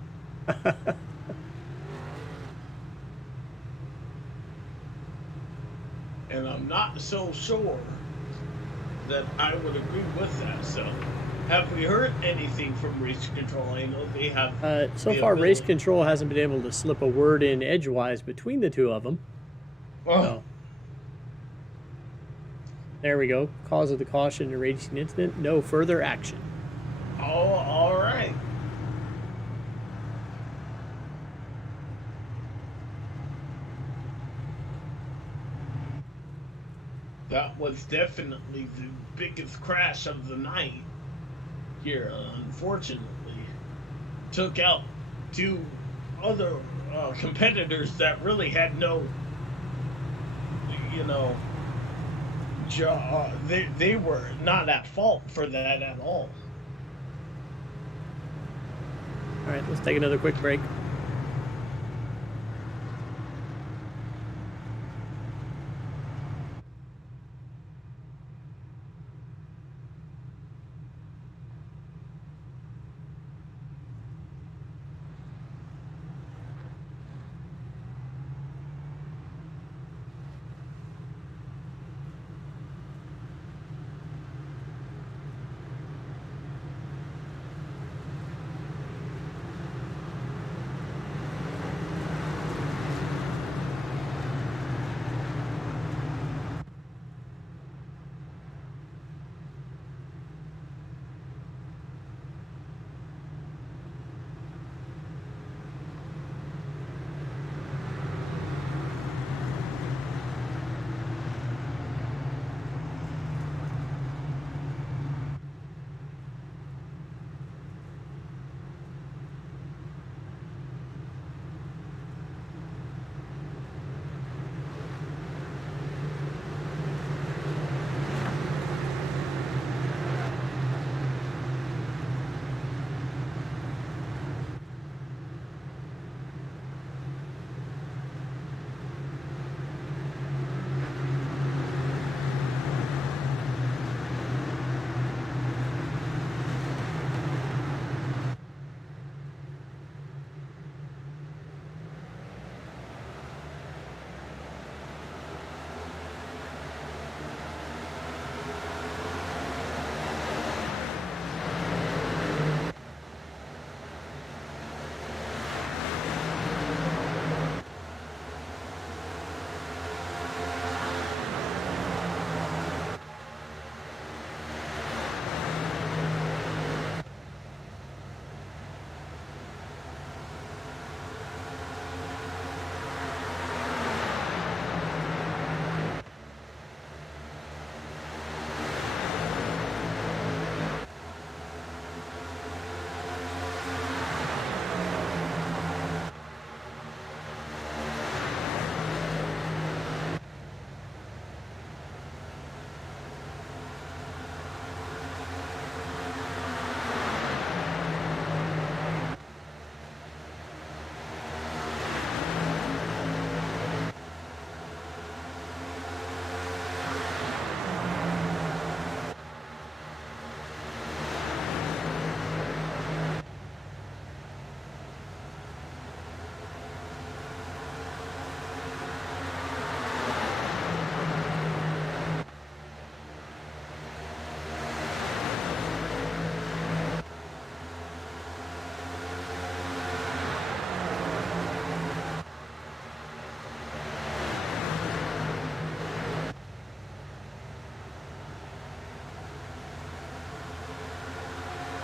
And I'm not so sure that I would agree with that. So, have we heard anything from Race Control? I know they have. So far, Race Control hasn't been able to slip a word in edgewise between the 2 of them. Oh. So, there we go. Cause of the caution and racing incident. No further action. Oh, all right. That was definitely the biggest crash of the night here, unfortunately. Took out 2 other competitors that really had no, they were not at fault for that at all. All right, let's take another quick break.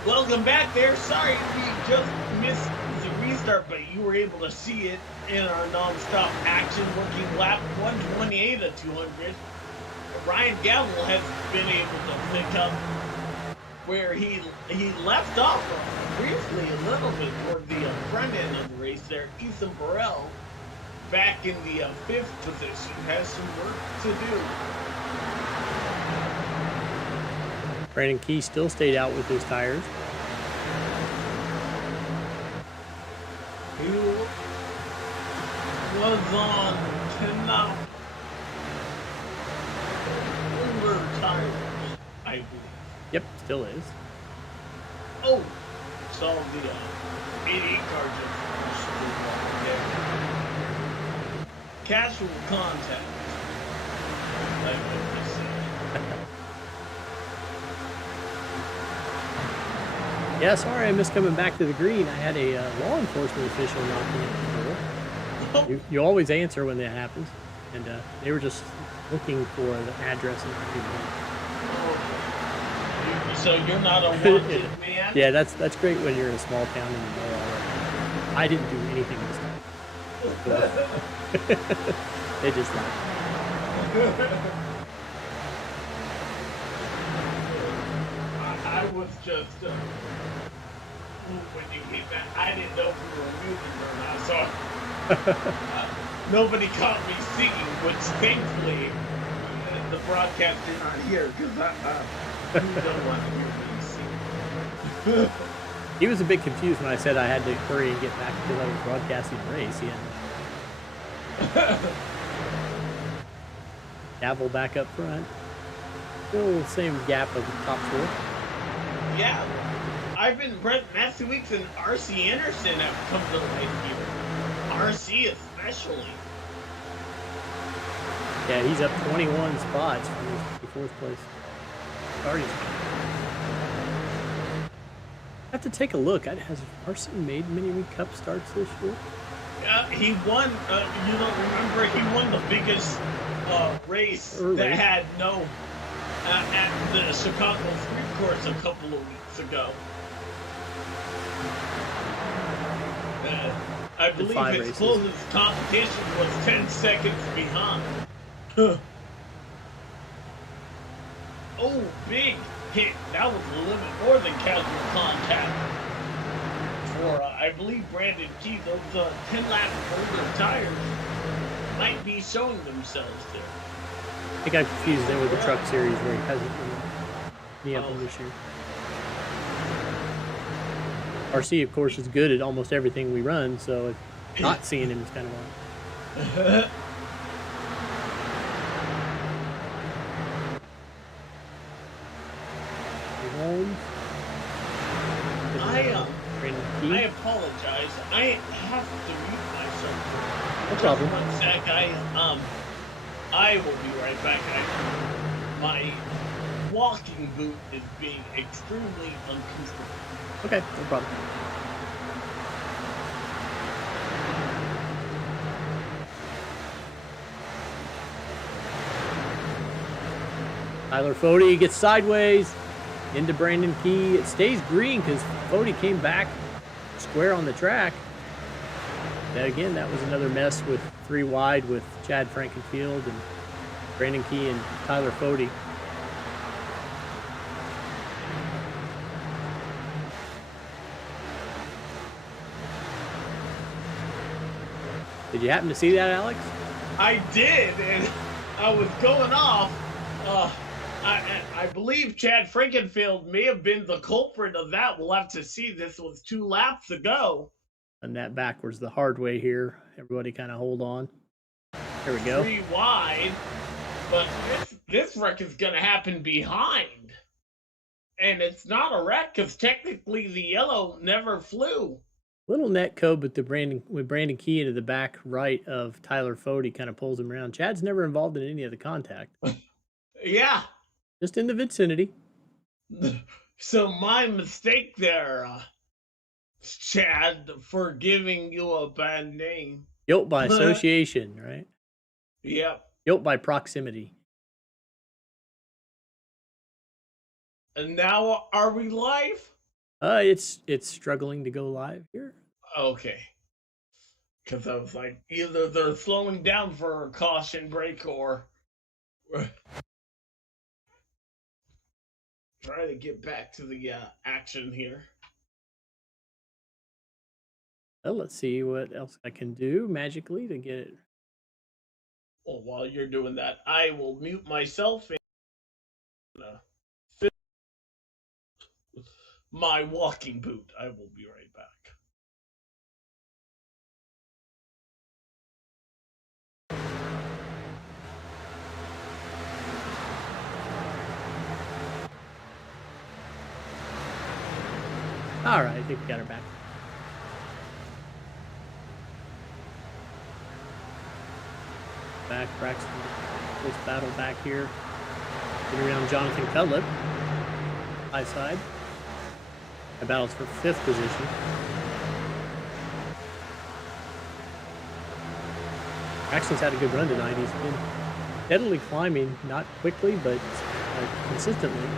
Welcome back there. Sorry we just missed the restart, but you were able to see it in our non-stop action working lap 128 of 200. Ryan Gavel has been able to pick up where he left off briefly a little bit toward the front end of the race there. Ethan Burrell back in the 5th position has some work to do. Brandon Key still stayed out with his tires. He was on 10 now. Tires, I believe. Yep, still is. Oh, saw the 88 car just there. Casual contact. Like what they said. Yeah, sorry I missed coming back to the green. I had a law enforcement official knocking at the door. Oh. You always answer when that happens. And they were just looking for the address and everything. So you're not a wanted man? Yeah, that's great when you're in a small town and you know all that. I didn't do anything this time. They just laughed. I was just when you hit that, I didn't know if we were moving or not. So nobody caught me singing, which thankfully the broadcast did not hear because I don't want to hear me sing. He was a bit confused when I said I had to hurry and get back because I was broadcasting the race. He had Gavel back up front. Still the same gap of the top 4. Yeah, I've been Matthew Weeks and RC Anderson have come to the light here. RC especially. Yeah, he's up 21 spots from his 4th place. Starting. I have to take a look. Has RC made many Cup starts this year? He won. You don't remember? He won the biggest race Early. that had no at the Chicago Street Course a couple of weeks ago. I believe his races. closest competition was 10 seconds behind. Oh, big hit. That was a little bit more than casual contact. For, I believe, Brandon Key, those 10-lap older tires might be showing themselves there. I think I confused him with the Truck Series where he hasn't been up this year. RC, of course, is good at almost everything we run, so not seeing him is kind of odd. I apologize. I have to mute myself. No problem. Just 1 sec. I will be right back. My walking boot is being extremely uncomfortable. Okay, no problem. Tyler Fody gets sideways into Brandon Key. It stays green because Fody came back square on the track. And again, that was another mess with 3 wide with Chad Frankenfield and Brandon Key and Tyler Fody. Did you happen to see that, Alex? I did, and I was going off. I believe Chad Frankenfield may have been the culprit of that. We'll have to see. This was 2 laps ago. And that backwards the hard way here. Everybody kind of hold on. There we go. 3 wide, but this wreck is going to happen behind. And it's not a wreck because technically the yellow never flew. Little net code with Brandon Key into the back right of Tyler Fody kind of pulls him around. Chad's never involved in any of the contact. Yeah. Just in the vicinity. So my mistake there, Chad, for giving you a bad name. Guilt by association, right? Yep. Guilt by proximity. And now are we live? It's struggling to go live here. Okay. Because I was like, either they're slowing down for a caution break or try to get back to the action here. Well, let's see what else I can do magically to get it. Well, while you're doing that, I will mute myself and fit my walking boot. I will be right back. All right, I think we got her back. Back, Braxton. This battle back here. Getting around Jonathan Cutlip. High side. The battle's for 5th position. Braxton's had a good run tonight. He's been steadily climbing, not quickly, but consistently.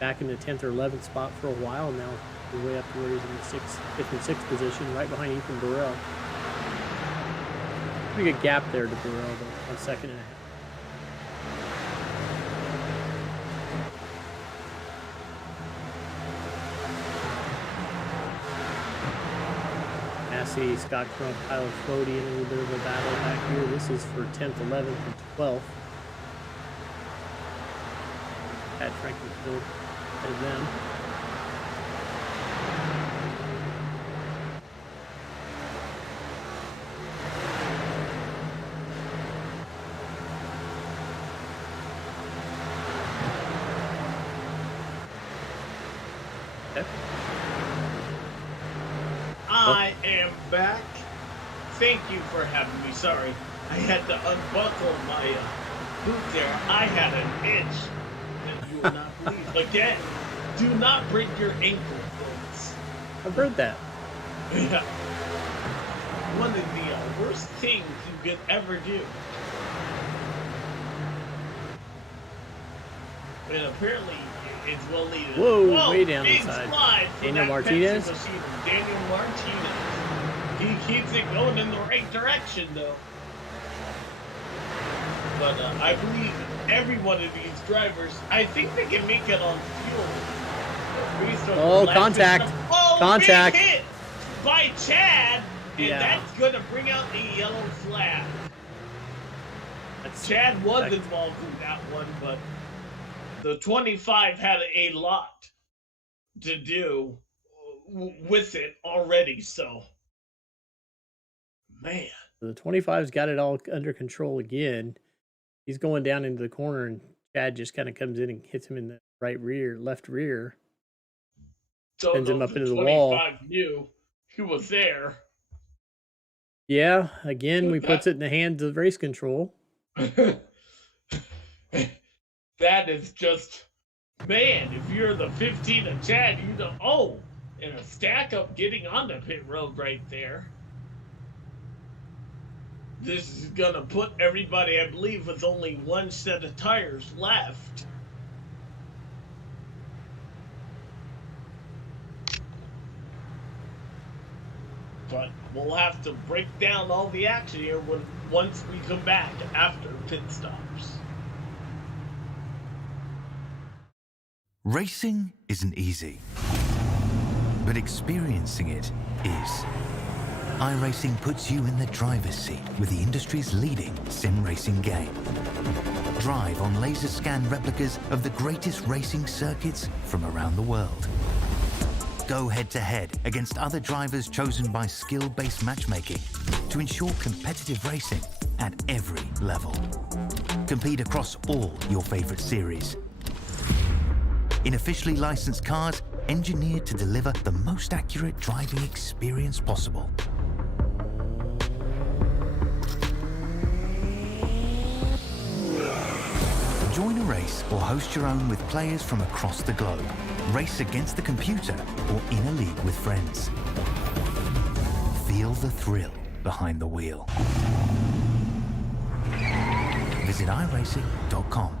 Back in the 10th or 11th spot for a while now. He's way up to where he's in the 5th and 6th position, right behind Ethan Burrell. Pretty good gap there to Burrell, though, 1.5 seconds. Massey, Scott Crump, Tyler Flody in a little bit of a battle back here. This is for 10th, 11th, and 12th. Pat Frankenfield ahead of them. I am back. Thank you for having me. Sorry, I had to unbuckle my boot there. I had an itch that you will not believe. Again, do not break your ankle, folks. I've heard that. Yeah. One of the worst things you could ever do. And apparently, it's well needed. Whoa, way down big inside. slide for Daniel that Martinez? Pepsi machine. Daniel Martinez. He keeps it going in the right direction, though. But I believe every one of these drivers, I think they can make it on fuel. Based on Oh, the contact. last system. Oh, Contact. big hit by Chad. And Yeah. that's going to bring out a yellow flag. Chad was involved in that one, but the 25 had a lot to do with it already, so man. The 25's got it all under control again. He's going down into the corner, and Chad just kind of comes in and hits him in the left rear. So Sends him up into the wall. 25 knew he was there. Yeah, again, we puts it in the hands of race control. That is just, man, if you're the 15 of Chad, you know, oh, and a stack up getting on the pit road right there. This is going to put everybody, I believe, with only one set of tires left. But we'll have to break down all the action here once we come back after pit stops. Racing isn't easy, but experiencing it is. iRacing puts you in the driver's seat with the industry's leading sim racing game. Drive on laser scan replicas of the greatest racing circuits from around the world. Go head-to-head against other drivers chosen by skill-based matchmaking to ensure competitive racing at every level. Compete across all your favorite series. In officially licensed cars, engineered to deliver the most accurate driving experience possible. Join a race or host your own with players from across the globe. Race against the computer or in a league with friends. Feel the thrill behind the wheel. Visit iRacing.com.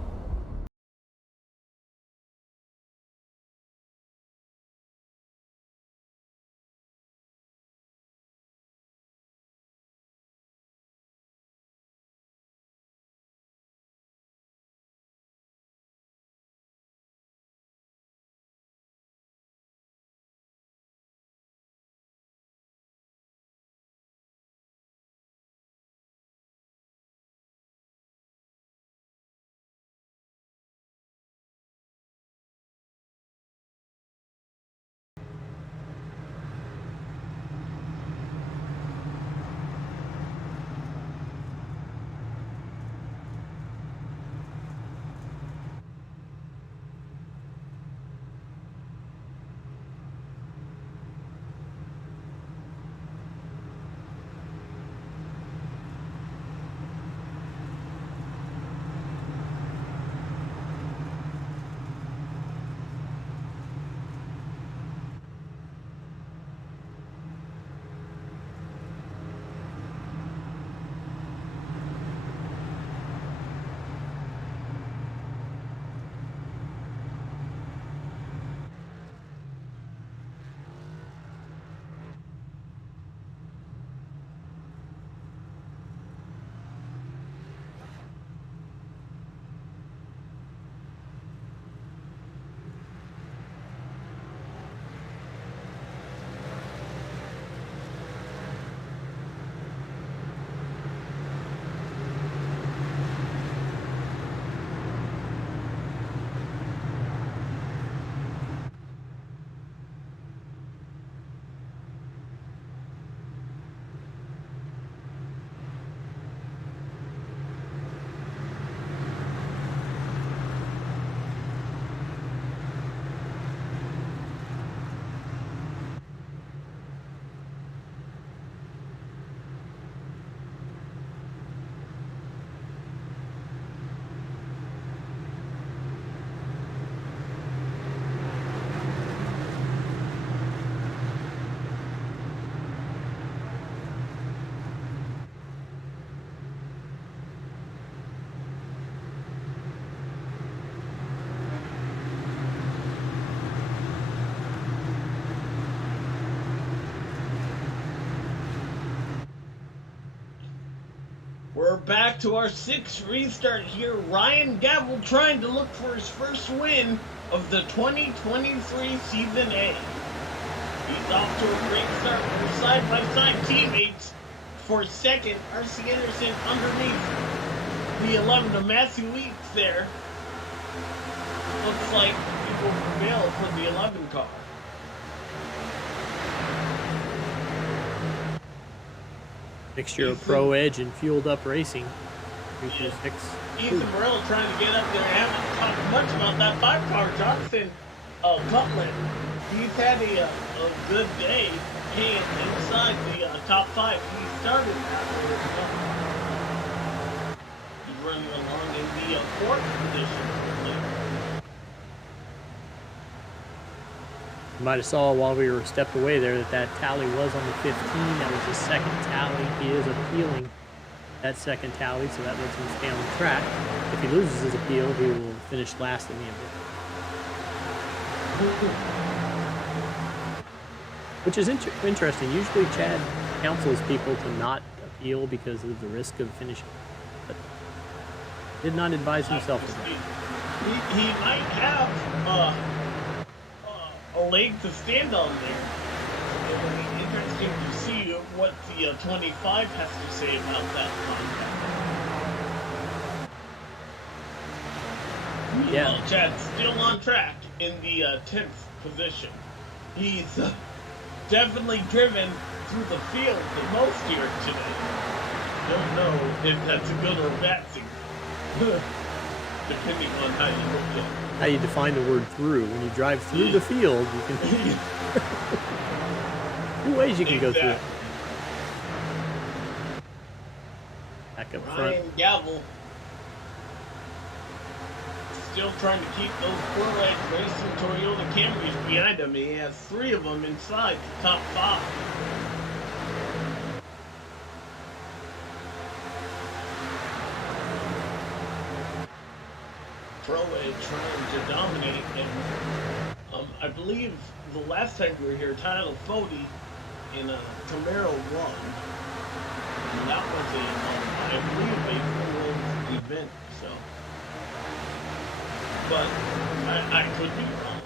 back to our sixth restart here. Ryan Gavel trying to look for his first win of the 2023 Season A. He's off to a great start with side-by-side teammates. For second, R.C. Anderson underneath the 11 of Matthew Weeks there. Looks like he will prevail for the 11 car. Mixture of Pro Edge and fueled up racing. 326. Ethan Morello trying to get up there. I haven't talked much about that 5 car. Jonathan Cutlet, he's had a good day. And inside the top 5, he started that way. He's running along in the 4th position. You might have saw while we were stepped away there that tally was on the 15. That was his second tally. He is appealing that second tally, so that lets him stay on the track. If he loses his appeal, he will finish last in the event. Which is interesting. Usually Chad counsels people to not appeal because of the risk of finishing. But did not advise himself of that. He might have a leg to stand on there. It will be interesting to see what the 25 has to say about that contact. Yeah. Well, Chad's still on track in the 10th position. He's definitely driven through the field the most here today. Don't know if that's a good or a bad thing. Depending on how you look at it. How you define the word through. When you drive through the field, you can... Two ways you can go through it. Back up front. Ryan Gavel still trying to keep those Pro Edge Racing Toyota Camrys behind him. He has 3 of them inside the top 5. Pro Edge trying to dominate, and I believe the last time we were here, Tyler Fody in a Camaro won. And that was I believe a full event, so. But I could be wrong.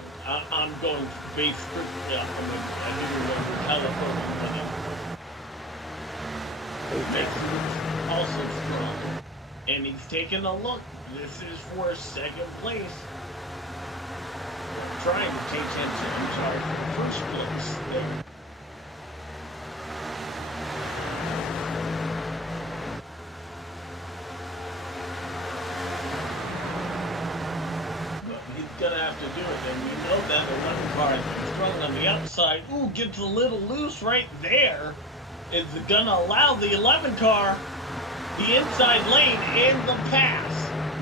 I'm going base strictly off of it. I do remember Tyler Fody winning. Mexico's also strong. And he's taking a look. This is for 2nd place. Trying to take him for 1st place there. But he's gonna have to do it, and you know that 11 car is strung on the outside. Ooh, gets a little loose right there. Is gonna allow the 11 car the inside lane and the pass.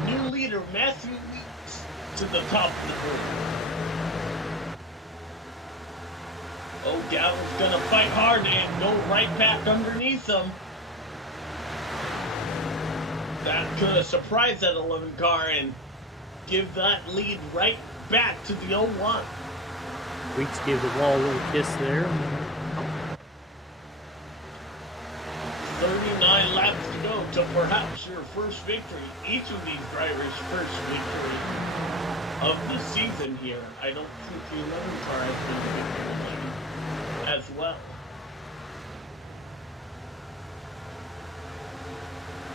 New leader Matthew Weeks to the top of the group. Oh, Gavel's gonna fight hard and go right back underneath him. That could have surprised that 11 car and give that lead right back to the 01. Weeks gave the wall a little kiss there. 39 laps to go to perhaps your first victory. Each of these drivers' first victory of the season here. I don't think the 11 car has been victory as well.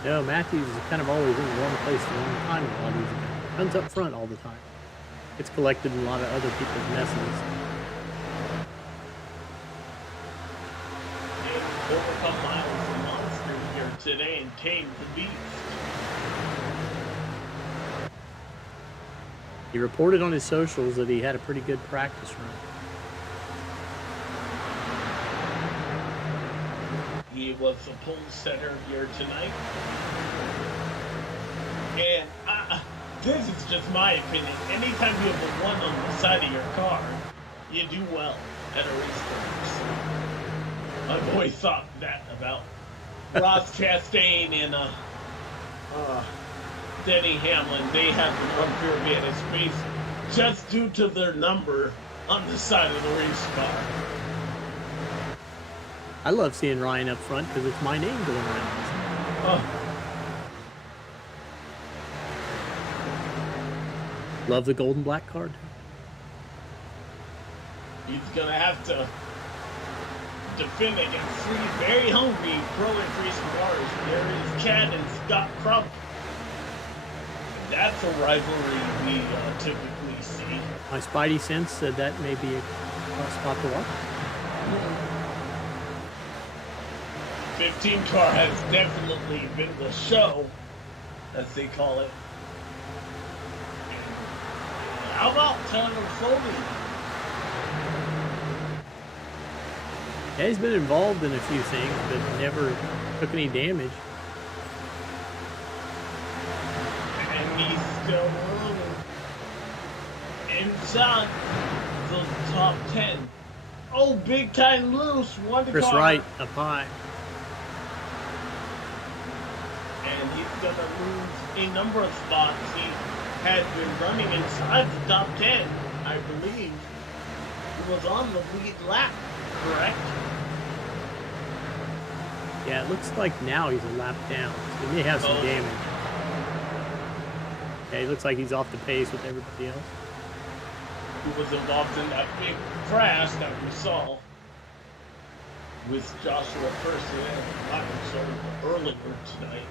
No, Matthews is kind of always in the wrong place at the wrong time in a lot of these events. Runs up front all the time. Gets collected in a lot of other people's messes. And overcome Miles the Monster here today and tame the beast. He reported on his socials that he had a pretty good practice run. He was the pole setter here tonight. And this is just my opinion. Anytime you have a 1 on the side of your car, you do well at a racecourse. I've always thought that about Ross Chastain and Denny Hamlin. They have an unfair advantage space just due to their number on the side of the race car. I love seeing Ryan up front because it's my name going around. Love the golden black card. He's gonna have to defend against three very hungry pro entries cars. There is Chad and Scott Crump. That's a rivalry we typically see. My spidey sense said that may be a spot to watch. 15 car has definitely been the show, as they call it. How about Tanner Foley? Yeah, he's been involved in a few things, but never took any damage. And he's still running inside the top 10. Oh, big time loose. One Chris car. Wright up high. And he's going to lose a number of spots. He had been running inside the top 10, I believe. He was on the lead lap, correct? Yeah, it looks like now he's a lap down. So he may have some damage. Yeah, he looks like he's off the pace with everybody else. Who was involved in that big crash that we saw with Joshua Person and Michael earlier tonight.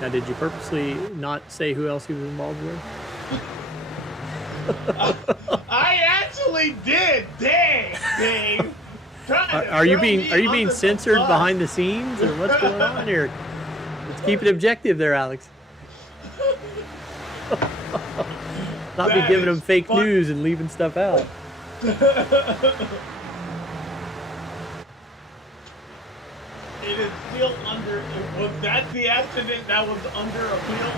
Now, did you purposely not say who else he was involved with? I actually did. Dang, Dave. Are you being censored behind the scenes, or what's going on here? Let's keep it objective there, Alex. Not be giving them fake news and leaving stuff out. It is still under. Was that the accident that was under appeal?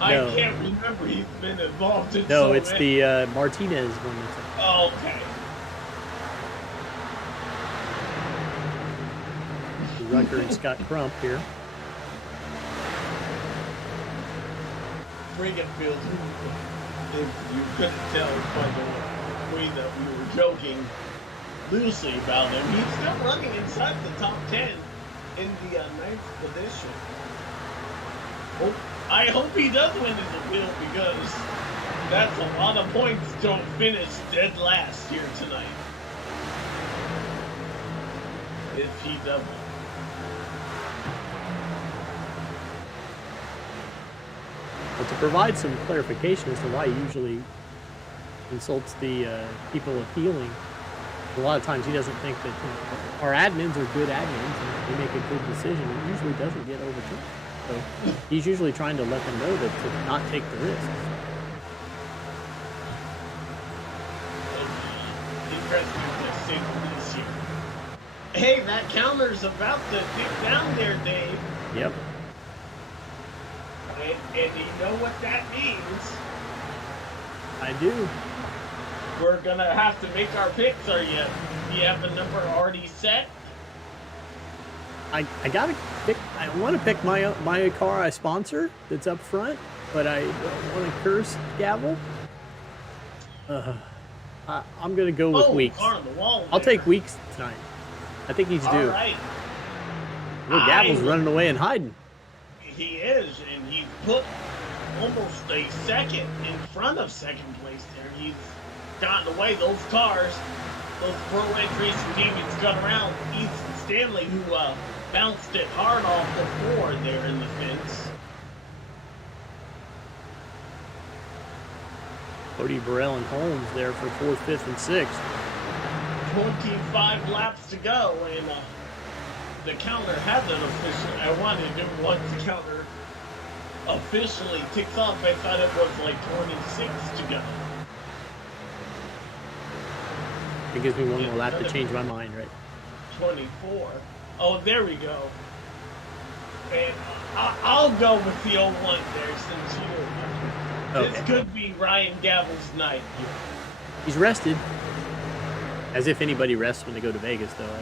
I can't remember. He's been involved in. No, it's the Martinez one. Oh, okay. Rucker and Scott Crump here. Briggenfield, if you couldn't tell by the way that we were joking loosely about him, he's still running inside the top 10 in the 9th position. I hope he does win his appeal, because that's a lot of points to finish dead last here tonight. If he doesn't. But to provide some clarification as to why he usually insults the people appealing, a lot of times he doesn't think that our admins are good admins and they make a good decision. It usually doesn't get overturned. So he's usually trying to let them know that to not take the risks. Interesting to say the least here. Hey, that counter's about to dip down there, Dave. Yep. And you know what that means? I do. We're gonna have to make our picks. Do you have a number already set? I gotta pick. I want to pick my car I sponsor that's up front, but I don't want to curse Gavel. I'm gonna go with Weeks. Car on the wall I'll take Weeks tonight. I think he's due. All right. Well, Gavel's running away and hiding. He is, and he's put almost a second in front of second place there. He's gotten away. Those cars, those pro entries from David's gun around. Ethan Stanley, who bounced it hard off the floor there in the fence. Cody Burrell and Holmes there for 4th, 5th, and 6th. 25 laps to go, and the counter hasn't officially. I wanted to once the counter officially ticks off. I thought it was like 26 to go. It gives me one more lap to change my mind, right? 24. Oh, there we go. And I'll go with the 01 there since you. Okay. This could be Ryan Gavel's night. He's rested. As if anybody rests when they go to Vegas, though.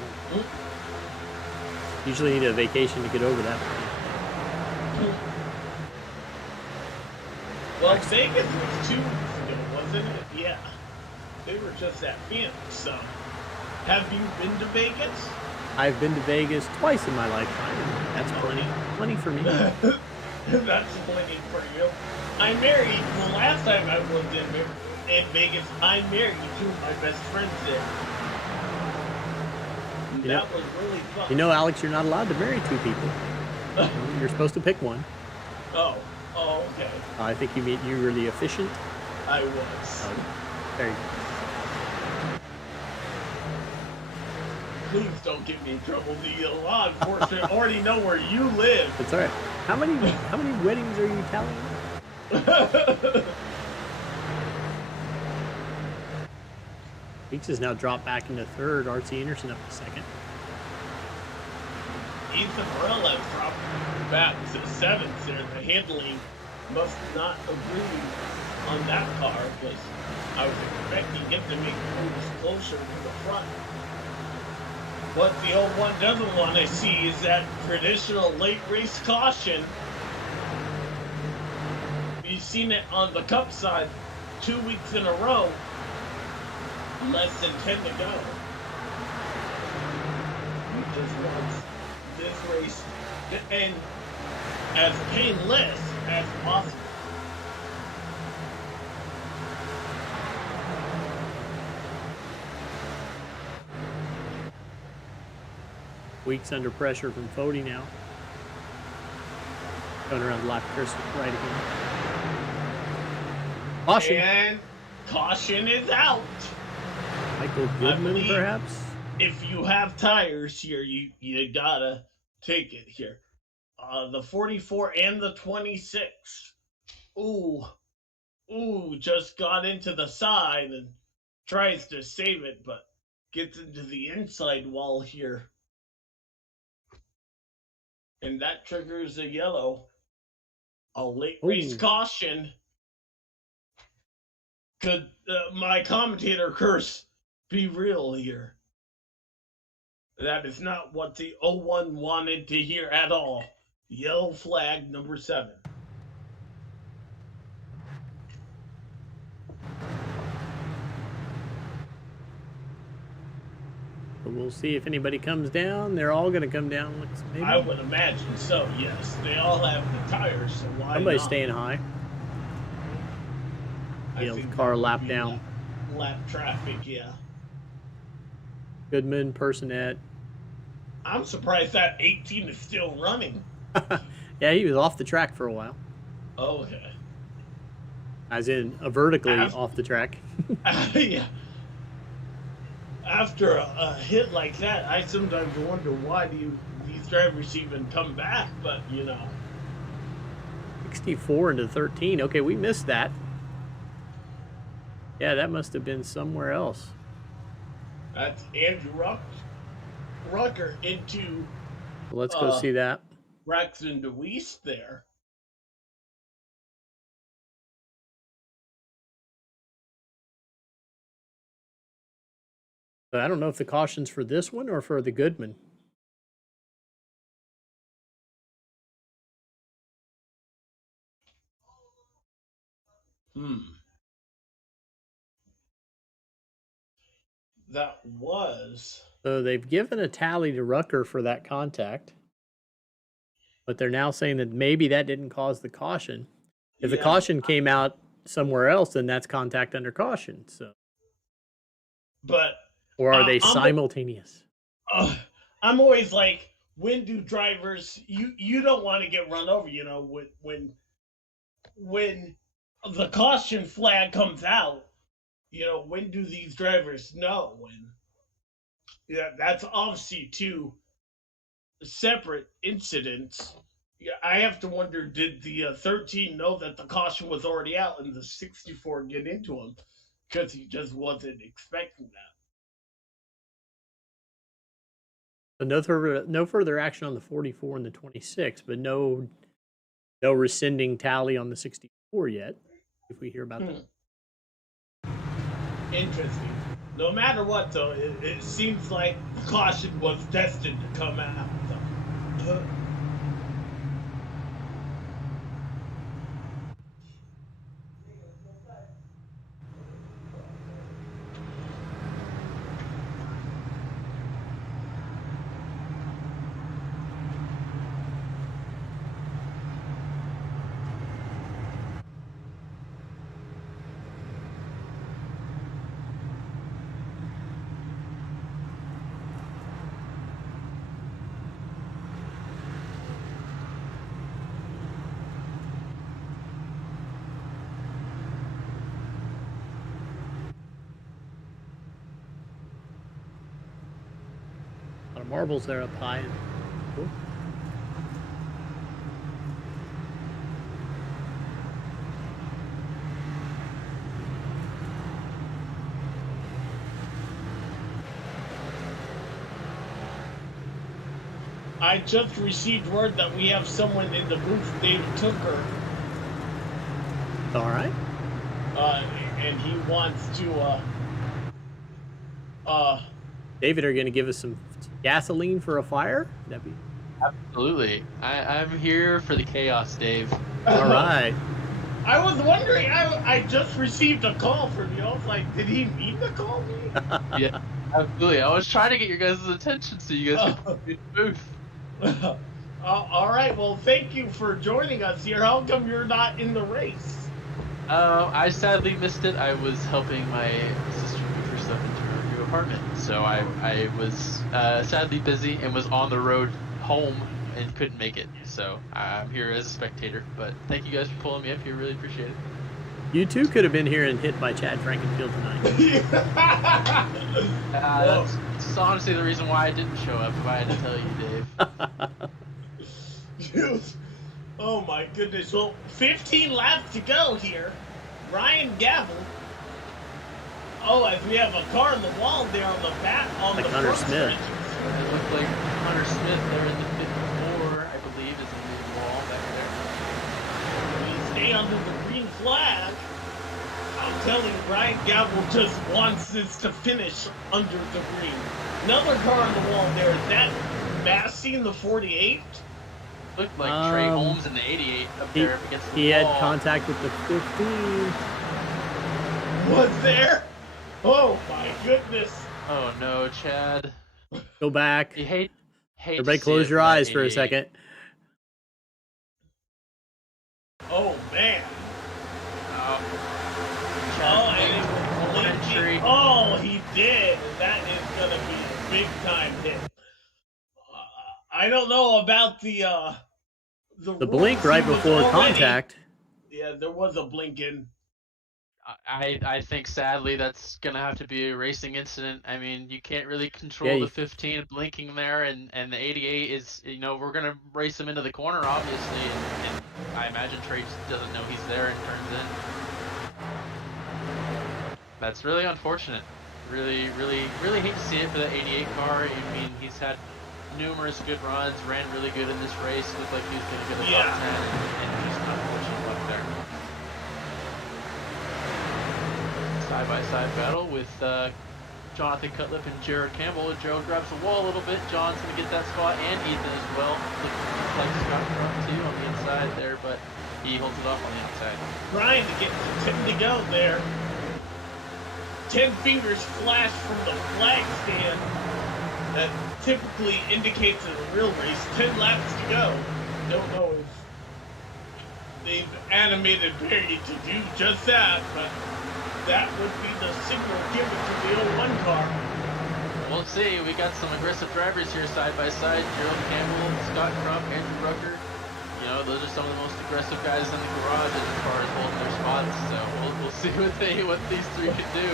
Usually need a vacation to get over that. Well, Vegas was 2 weeks ago, wasn't it? Yeah. They were just at Phoenix, so. Have you been to Vegas? I've been to Vegas twice in my lifetime. That's plenty for me. That's plenty for you. I married, the last time I lived in Vegas, I married two of my best friends there. That was really fun. You know, Alex, you're not allowed to marry two people. You're supposed to pick one. Oh, okay. I think you were the efficient. I was. There you go. Please don't get me in trouble. The law enforcement already know where you live. It's all right. How many weddings are you tallying? Weeks has now dropped back into third. R.C. Anderson up to second. Ethan Burrell has dropped back to seventh there. The handling must not agree on that car because I was expecting him to make moves closer to the front. What the 01 doesn't want to see is that traditional late race caution. You've seen it on the Cup side 2 weeks in a row. Less than 10 to go. He just wants this race to end as painless as possible. Weeks under pressure from Fody now. Going around the lap, Chris right again. Caution. And caution is out. Michael Goodman, perhaps? If you have tires here, you gotta take it here. The 44 and the 26. Ooh, just got into the side and tries to save it, but gets into the inside wall here. And that triggers a yellow. A late race caution. Could my commentator curse be real here? That is not what the 01 wanted to hear at all. Yellow flag number 7. But we'll see if anybody comes down. They're all going to come down. Maybe. I would imagine so, yes. They all have the tires, so why Somebody's not? staying high. Car lap down. Lap traffic, yeah. Goodman, Personette. I'm surprised that 18 is still running. Yeah, he was off the track for a while. Okay. As in, vertically off the track. Yeah. After a hit like that, I sometimes wonder why these drivers even come back, but you know. 64 into 13. Okay, we missed that. Yeah, that must have been somewhere else. That's Andrew Rucker into. Let's go see that. Braxton DeWeese there. But I don't know if the caution's for this one or for the Goodman. That was. So they've given a tally to Rucker for that contact. But they're now saying that maybe that didn't cause the caution. If the caution came out somewhere else, then that's contact under caution. So. But. Or are they simultaneous? I'm always like, when do drivers? You don't want to get run over. You know, when the caution flag comes out. You know, when do these drivers know? That's obviously two separate incidents. Yeah, I have to wonder, did the 13 know that the caution was already out and the 64 get into him because he just wasn't expecting that? So no further action on the 44 and the 26, but no rescinding tally on the 64 yet. If we hear about that. Interesting. No matter what, though, it seems like the caution was destined to come out. So. marbles are up high. Cool. I just received word that we have someone in the booth named Tucker. All right. And he wants to, David, are you going to give us some gasoline for a fire? That'd be... Absolutely. I'm here for the chaos, Dave. All right. I was wondering, I just received a call from you. I was like, did he mean to call me? Yeah, absolutely. I was trying to get your guys' attention so you guys could be in the booth. All right, well, thank you for joining us here. How come you're not in the race? I sadly missed it. I was helping my sister move her stuff into her new apartment. So I was sadly busy and was on the road home and couldn't make it. So I'm here as a spectator. But thank you guys for pulling me up here. Really appreciate it. You too could have been here and hit by Chad Frankenfield tonight. That's honestly the reason why I didn't show up, if I had to tell you, Dave. Oh my goodness. Well, 15 laps to go here. Ryan Gavel. Oh, as we have a car on the wall there on the back on like the Hunter front Smith. It looked like Hunter Smith there in the 54, I believe, is in the wall back there. We stay under the green flag. I'm telling you, Ryan Gavel just wants this to finish under the green. Another car on the wall there. Is that Massey in the 48? Looked like Trey Holmes in the 88 up there up against the He wall. had contact with the 15. Was there? Oh my goodness. Oh no, Chad. Go back. You hate Everybody to see close it your for that eyes for a 88. second. Oh man. Chad, And it was entry. Oh, he did. That is gonna be a big time hit. I don't know about the blink right before contact. Yeah, there was a blink in. I think sadly that's gonna have to be a racing incident. I mean, you can't really control the 15 blinking there, and the 88 is, you know, we're gonna race him into the corner obviously, and I imagine Trey just doesn't know he's there and turns in. That's really unfortunate. Really hate to see it for the 88 car. I mean, he's had numerous good runs, ran really good in this race. Looked like he was gonna get a top 10, and just unfortunate luck there. Side-by-side battle with Jonathan Cutlip and Jared Campbell. Gerald grabs the wall a little bit. John's going to get that spot, and Ethan as well. Looks like Scott front too on the inside there, but he holds it off on the outside. Trying to get to 10 to go there. 10 fingers flash from the flag stand. That typically indicates a real race. 10 laps to go. Don't know if they've animated Barry to do just that, but that would be the signal given to the 01 car. We'll see. We got some aggressive drivers here side by side. Gerald Campbell, Scott Crump, Andrew Rucker. You know, those are some of the most aggressive guys in the garage as far as holding their spots. So we'll see what these three can do.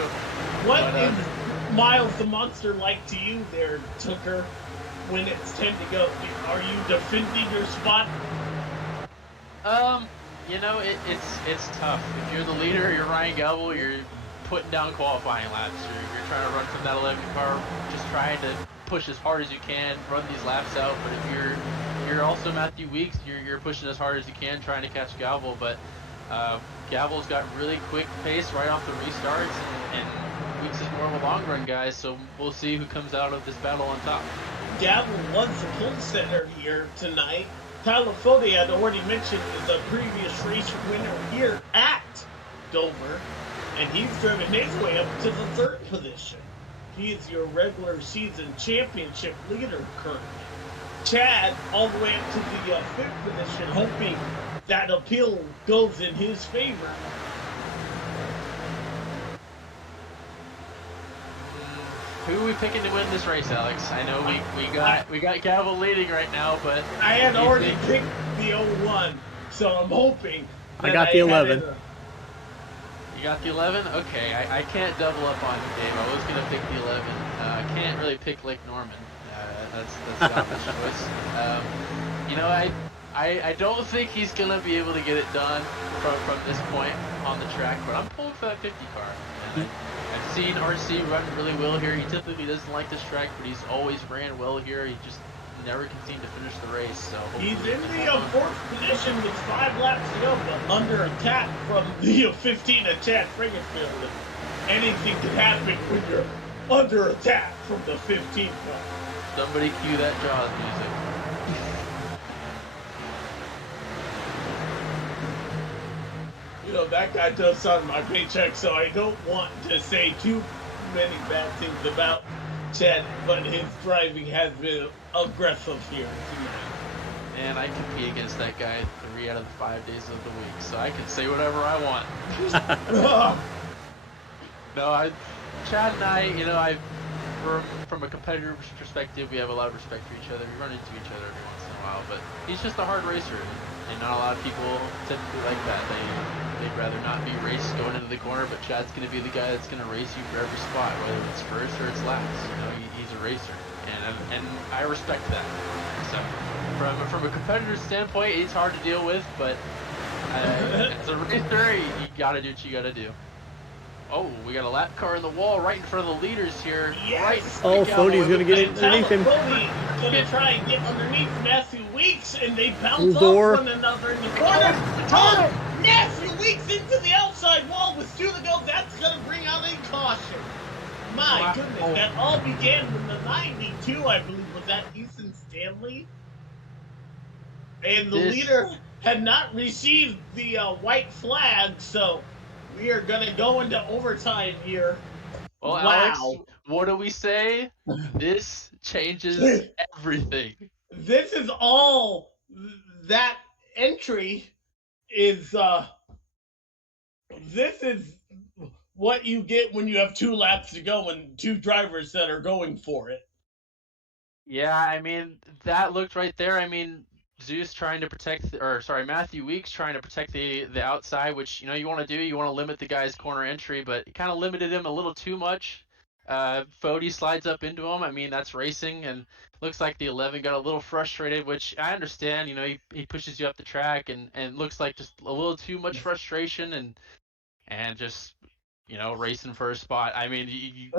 What is Miles the Monster like to you there, Tucker, when it's 10 to go? Are you defending your spot? You know, it's tough. If you're the leader, you're Ryan Gavel, you're putting down qualifying laps. You're trying to run from that 11 car, just trying to push as hard as you can, run these laps out. But if you're also Matthew Weeks, you're pushing as hard as you can, trying to catch Gavel. But Gavel's got really quick pace right off the restarts, and Weeks is more of a long run guy. So we'll see who comes out of this battle on top. Gavel was the pole setter here tonight. Tyler Fode, I'd already mentioned, is a previous race winner here at Dover, and he's driven his way up to the 3rd position. He is your regular season championship leader currently. Chad, all the way up to the 5th position, hoping that appeal goes in his favor. Who are we picking to win this race, Alex? I know we got Gavel leading right now, but I had already picked the 01, so I'm hoping. I got the 11. You got the 11? Okay, I can't double up on you, Dave. I was gonna pick the 11. I can't really pick Lake Norman. That's the obvious choice. You know, I don't think he's gonna be able to get it done from this point on the track, but I'm pulling for that 50 car. And I've seen RC run really well here. He typically doesn't like this track, but he's always ran well here. He just never can seem to finish the race. So he's in the fourth position with 5 laps to go, but under attack from the 15 of Chad Fringerfield. Anything can happen when you're under attack from the 15 car. Somebody cue that Jaws music. You know, that guy does on my paycheck, so I don't want to say too many bad things about Chad, but his driving has been aggressive here tonight. And I compete against that guy 3 out of the 5 days of the week, so I can say whatever I want. No, Chad and I, you know, from a competitor perspective, we have a lot of respect for each other. We run into each other every once in a while, but he's just a hard racer, and not a lot of people typically like that. They'd rather not be raced going into the corner, but Chad's going to be the guy that's going to race you for every spot, whether it's first or it's last. You know, he's a racer, and I respect that. So, from a competitor's standpoint, he's hard to deal with, but as a racer, you got to do what you got to do. Oh, we got a lap car in the wall right in front of the leaders here. Yes. Oh, Fody's going to get underneath him. Fody's going to try and get underneath Matthew Weeks, and they bounce off one another in the corner. Oh, Matthew Weeks into the outside wall with 2 to go. That's going to bring out a caution. My goodness, that all began with the 92, I believe, was that Ethan Stanley? And the leader had not received the white flag, so we are going to go into overtime here. Well, wow. Alex, what do we say? This changes everything. This is all that entry is, this is what you get when you have 2 laps to go and 2 drivers that are going for it. Yeah, I mean, that looked right there. I mean, Zeus trying to protect, Matthew Weeks trying to protect the outside, which, you know, you want to do. You want to limit the guy's corner entry, but it kind of limited him a little too much. Fody slides up into him. I mean, that's racing, and looks like the 11 got a little frustrated, which I understand. You know, he pushes you up the track, and looks like just a little too much frustration, and just, you know, racing for a spot. I mean, you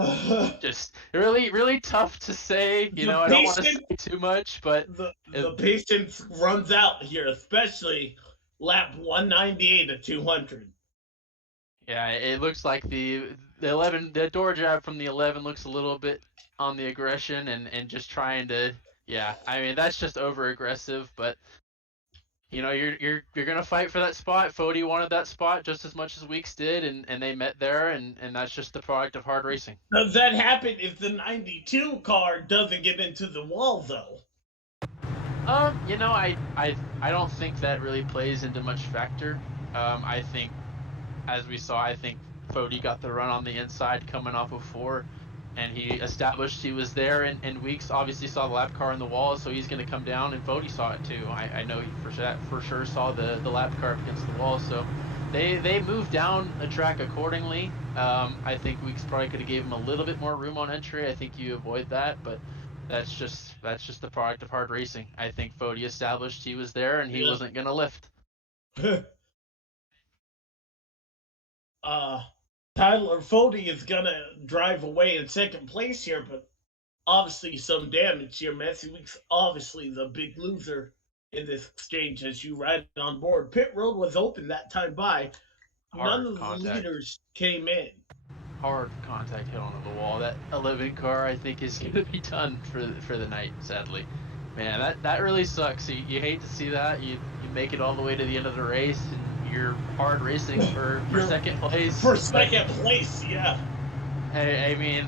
just really, really tough to say. You know, I don't want to say too much, but the patience runs out here, especially lap 198 to 200. Yeah, it looks like the 11, the door jab from the 11 looks a little bit on the aggression and just trying to, yeah. I mean, that's just over aggressive, but. You know, you're gonna fight for that spot. Fody wanted that spot just as much as Weeks did, and they met there, and that's just the product of hard racing. Does that happen if the 92 car doesn't get into the wall, though? You know, I don't think that really plays into much factor. I think, as we saw, I think Fody got the run on the inside coming off of 4. And he established he was there, and Weeks obviously saw the lap car in the wall, so he's going to come down, and Fody saw it too. I know he for sure saw the lap car up against the wall, so they moved down the track accordingly. I think Weeks probably could have gave him a little bit more room on entry. I think you avoid that, but that's just the product of hard racing. I think Fody established he was there, and he wasn't going to lift. Tyler Fody is going to drive away in second place here, but obviously some damage here. Matthew Weeks, obviously the big loser in this exchange as you ride on board. Pit road was open that time by. None of the leaders came in. Hard contact hit onto the wall. That 11 car, I think, is going to be done for the night, sadly. Man, that really sucks. You hate to see that. You make it all the way to the end of the race, and you're hard racing for second place. For second place, yeah. I mean,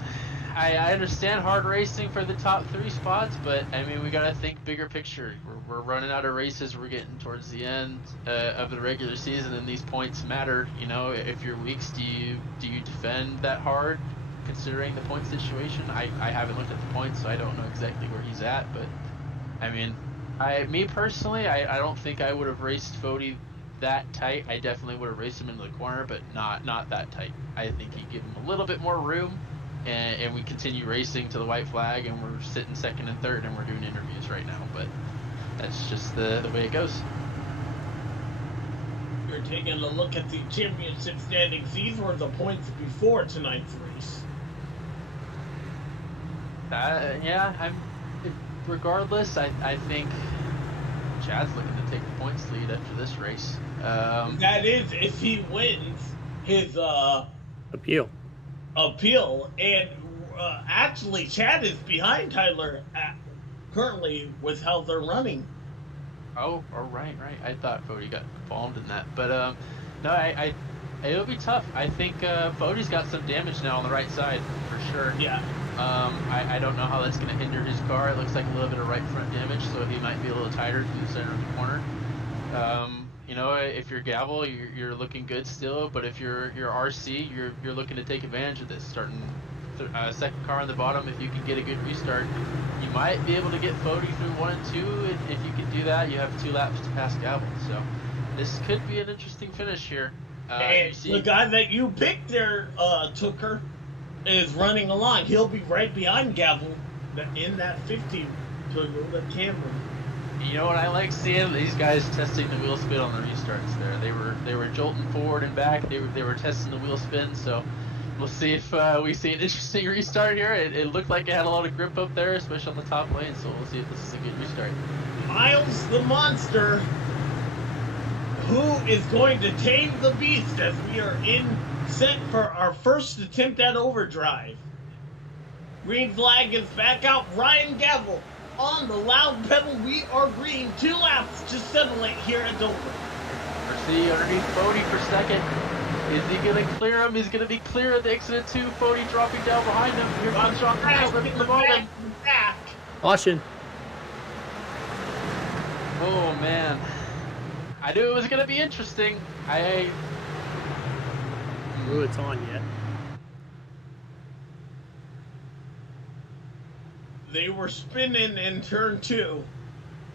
I understand hard racing for the top 3 spots, but I mean, we gotta think bigger picture. We're running out of races. We're getting towards the end of the regular season, and these points matter. You know, if you're Weeks, do you defend that hard, considering the point situation? I haven't looked at the points, so I don't know exactly where he's at. But I mean, me personally, I don't think I would have raced Fody that tight. I definitely would have raced him into the corner, but not that tight. I think he'd give him a little bit more room, and we continue racing to the white flag, and we're sitting second and third, and we're doing interviews right now. But that's just the way it goes. You're taking a look at the championship standings. These were the points before tonight's race. Yeah, regardless, I think Chad's looking to take the points lead after this race. That is, if he wins his Appeal. and actually, Chad is behind Tyler currently with how they're running. Oh, right. I thought Fody got involved in that, but no, it'll be tough. I think Fody's got some damage now on the right side for sure. Yeah. I don't know how that's going to hinder his car. It looks like a little bit of right front damage, so he might be a little tighter through the center of the corner. You know, if you're Gavel, you're looking good still, but if you're RC, you're looking to take advantage of this. Starting second car on the bottom, if you can get a good restart, you might be able to get Fody through 1 and 2. And if you can do that, you have 2 laps to pass Gavel. So this could be an interesting finish here. And the guy that you picked there, Tooker, is running along. He'll be right behind Gavel in that 50 to the camera. You know what I like seeing? These guys testing the wheel spin on the restarts there. They were jolting forward and back. They were testing the wheel spin, so we'll see if we see an interesting restart here. It looked like it had a lot of grip up there, especially on the top lane, so we'll see if this is a good restart. Miles the Monster, who is going to tame the beast as we are set for our first attempt at overdrive. Green flag is back out. Ryan Gavel on the loud pedal. We are green. 2 laps to settle it here at Dover. Mercy underneath Fody for second. Is he going to clear him? He's going to be clear at the exit of 2. Fody dropping down behind him. Here comes Sean at the bottom. Caution. Oh, man. I knew it was going to be interesting. Ooh, it's on yet. They were spinning in turn 2.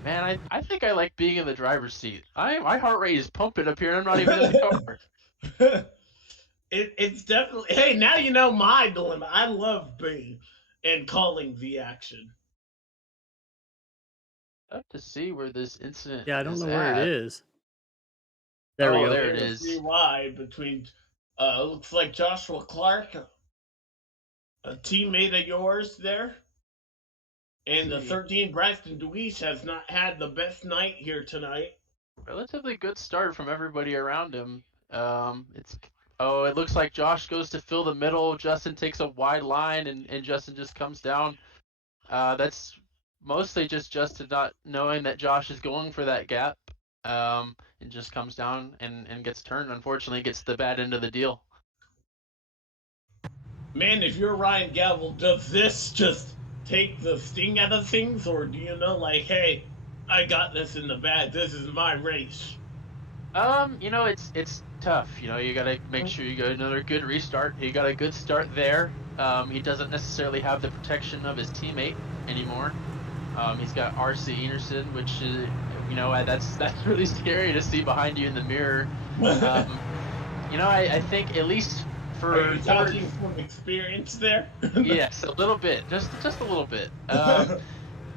Man, I think I like being in the driver's seat. My heart rate is pumping up here, and I'm not even in the car. It's definitely... Hey, now you know my dilemma. I love being and calling the action. Tough to see where this incident is. Yeah, I don't know where it is. There we go. There it is. Wide between... looks like Joshua Clark, a teammate of yours there. And the 13, Braxton Deweese, has not had the best night here tonight. Relatively good start from everybody around him. It looks like Josh goes to fill the middle. Justin takes a wide line, and Justin just comes down. That's mostly just Justin not knowing that Josh is going for that gap, and just comes down and gets turned. Unfortunately, gets the bad end of the deal. Man, if you're Ryan Gavel, does this just take the sting out of things, or do you know, like, hey, I got this in the bag, this is my race? You know, it's tough. You know, you gotta make sure you get another good restart. He got a good start there. He doesn't necessarily have the protection of his teammate anymore. He's got RC Enerson, which is, you know, that's really scary to see behind you in the mirror. You know, I think at least for... Are you talking from experience there? Yes, a little bit. Just a little bit.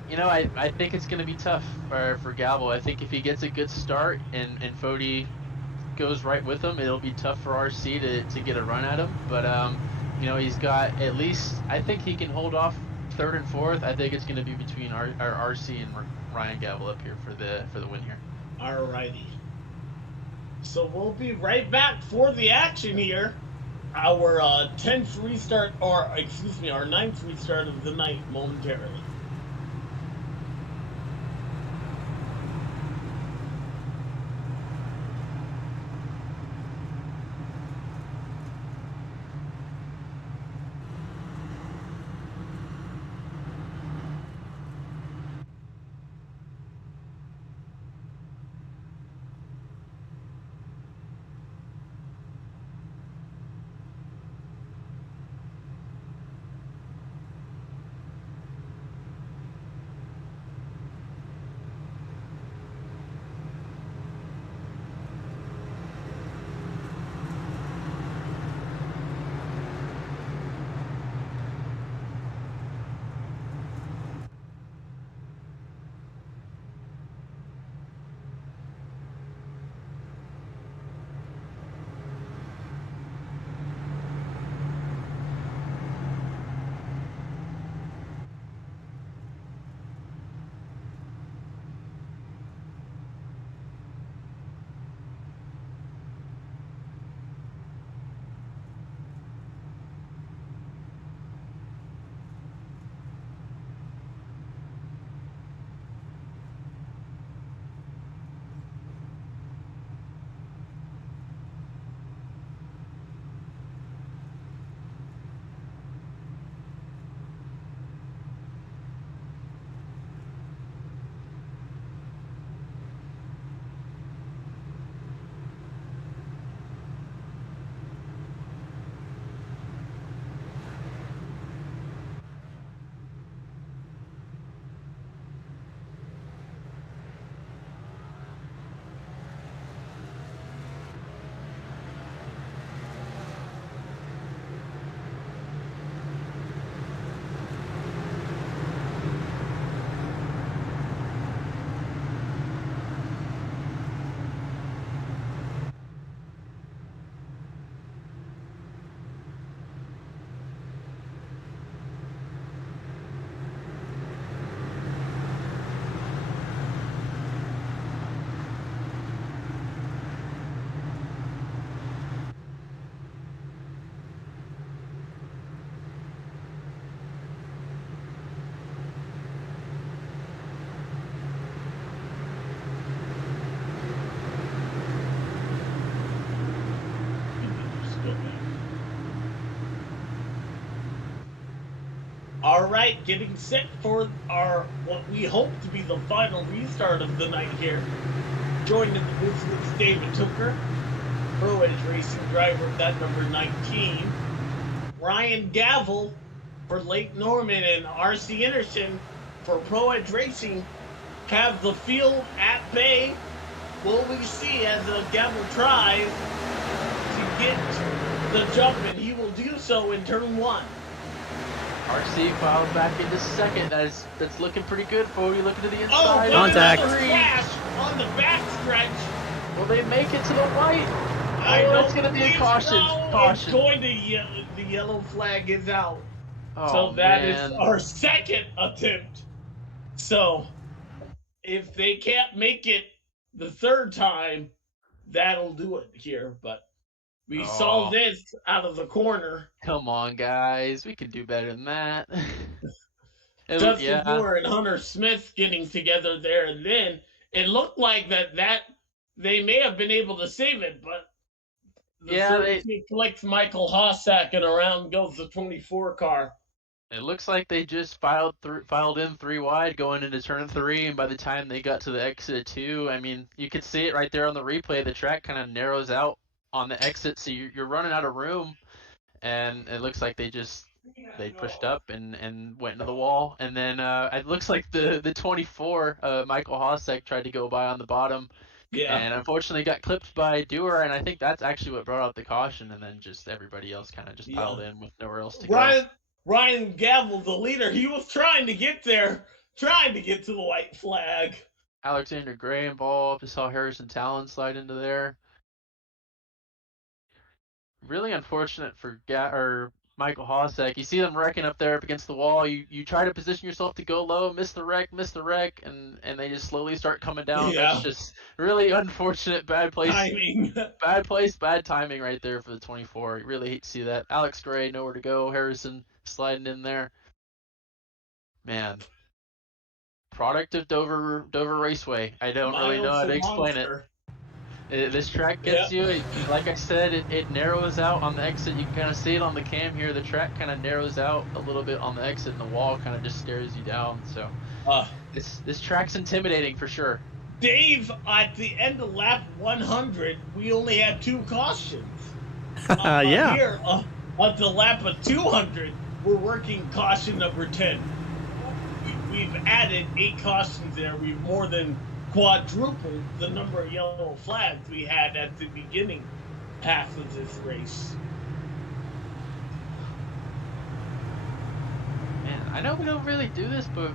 You know, I think it's going to be tough for Gavel. I think if he gets a good start and Fody goes right with him, it'll be tough for RC to get a run at him. But, you know, he's got at least... I think he can hold off 3rd and 4th. I think it's going to be between our RC and Ryan Gavel up here for the win here. Alrighty. So we'll be right back for the action here. Our 10th restart, or excuse me, our 9th restart of the night momentarily. All right, getting set for our what we hope to be the final restart of the night here. Joined in the booth with David Tooker, Pro Edge Racing driver of that number 19. Ryan Gavel for Lake Norman and RC Anderson for Pro Edge Racing have the field at bay. Will we see as Gavel tries to get the jump, and he will do so in turn 1. RC filed back into second. That's looking pretty good for you. Looking to the inside. Contact. Crash on the back stretch. Will they make it to the white? It's going to be a caution. It's going to the yellow flag is out. Oh, so that man. is our second attempt. So if they can't make it the third time, that'll do it here. But we saw this out of the corner. Come on, guys. We can do better than that. Justin Moore and Hunter Smith getting together there, and then it looked like that they may have been able to save it, but they flicks Michael Hossack, and around goes the 24 car. It looks like they just filed in 3 wide going into turn 3, and by the time they got to the exit 2, I mean, you could see it right there on the replay. The track kind of narrows out on the exit, so you're running out of room, and it looks like they pushed up and went into the wall. And then it looks like the 24 Michael Hossack tried to go by on the bottom, and unfortunately got clipped by Dewar, and I think that's actually what brought out the caution, and then just everybody else kind of just piled in with nowhere else to go. Ryan Gavel, the leader, he was trying to get there, trying to get to the white flag. Alexander Gray involved. I saw Harrison Talon slide into there. Really unfortunate for Michael Hossack. You see them wrecking up there up against the wall. You try to position yourself to go low, miss the wreck, and they just slowly start coming down. Yeah. That's just really unfortunate. Bad place. Timing. Bad place, bad timing right there for the 24. You really hate to see that. Alex Gray, nowhere to go. Harrison sliding in there. Man. Product of Dover Raceway. I don't really know how to explain it. This track gets you, like I said, it narrows out on the exit. You can kind of see it on the cam here. The track kind of narrows out a little bit on the exit, and the wall kind of just stares you down. So this track's intimidating for sure. Dave, at the end of lap 100, we only had 2 cautions. Here, at the lap of 200, we're working caution number 10. We've added 8 cautions there. We've more than quadrupled the number of yellow flags we had at the beginning half of this race. Man, I know we don't really do this, but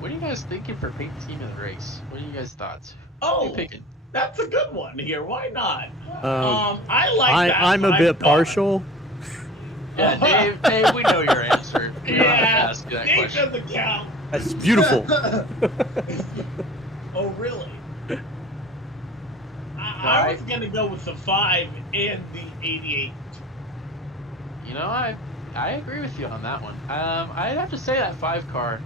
what are you guys thinking for paint team of the race? What are you guys' thoughts? Oh, you picking? That's a good one here. Why not? I like that. I'm a bit partial. Yeah, Dave, we know your answer. You don't have to ask that Dave question. doesn't count. That's beautiful. Oh, really? I was going to go with the 5 and the 88. You know, I agree with you on that one. I'd have to say that 5 car.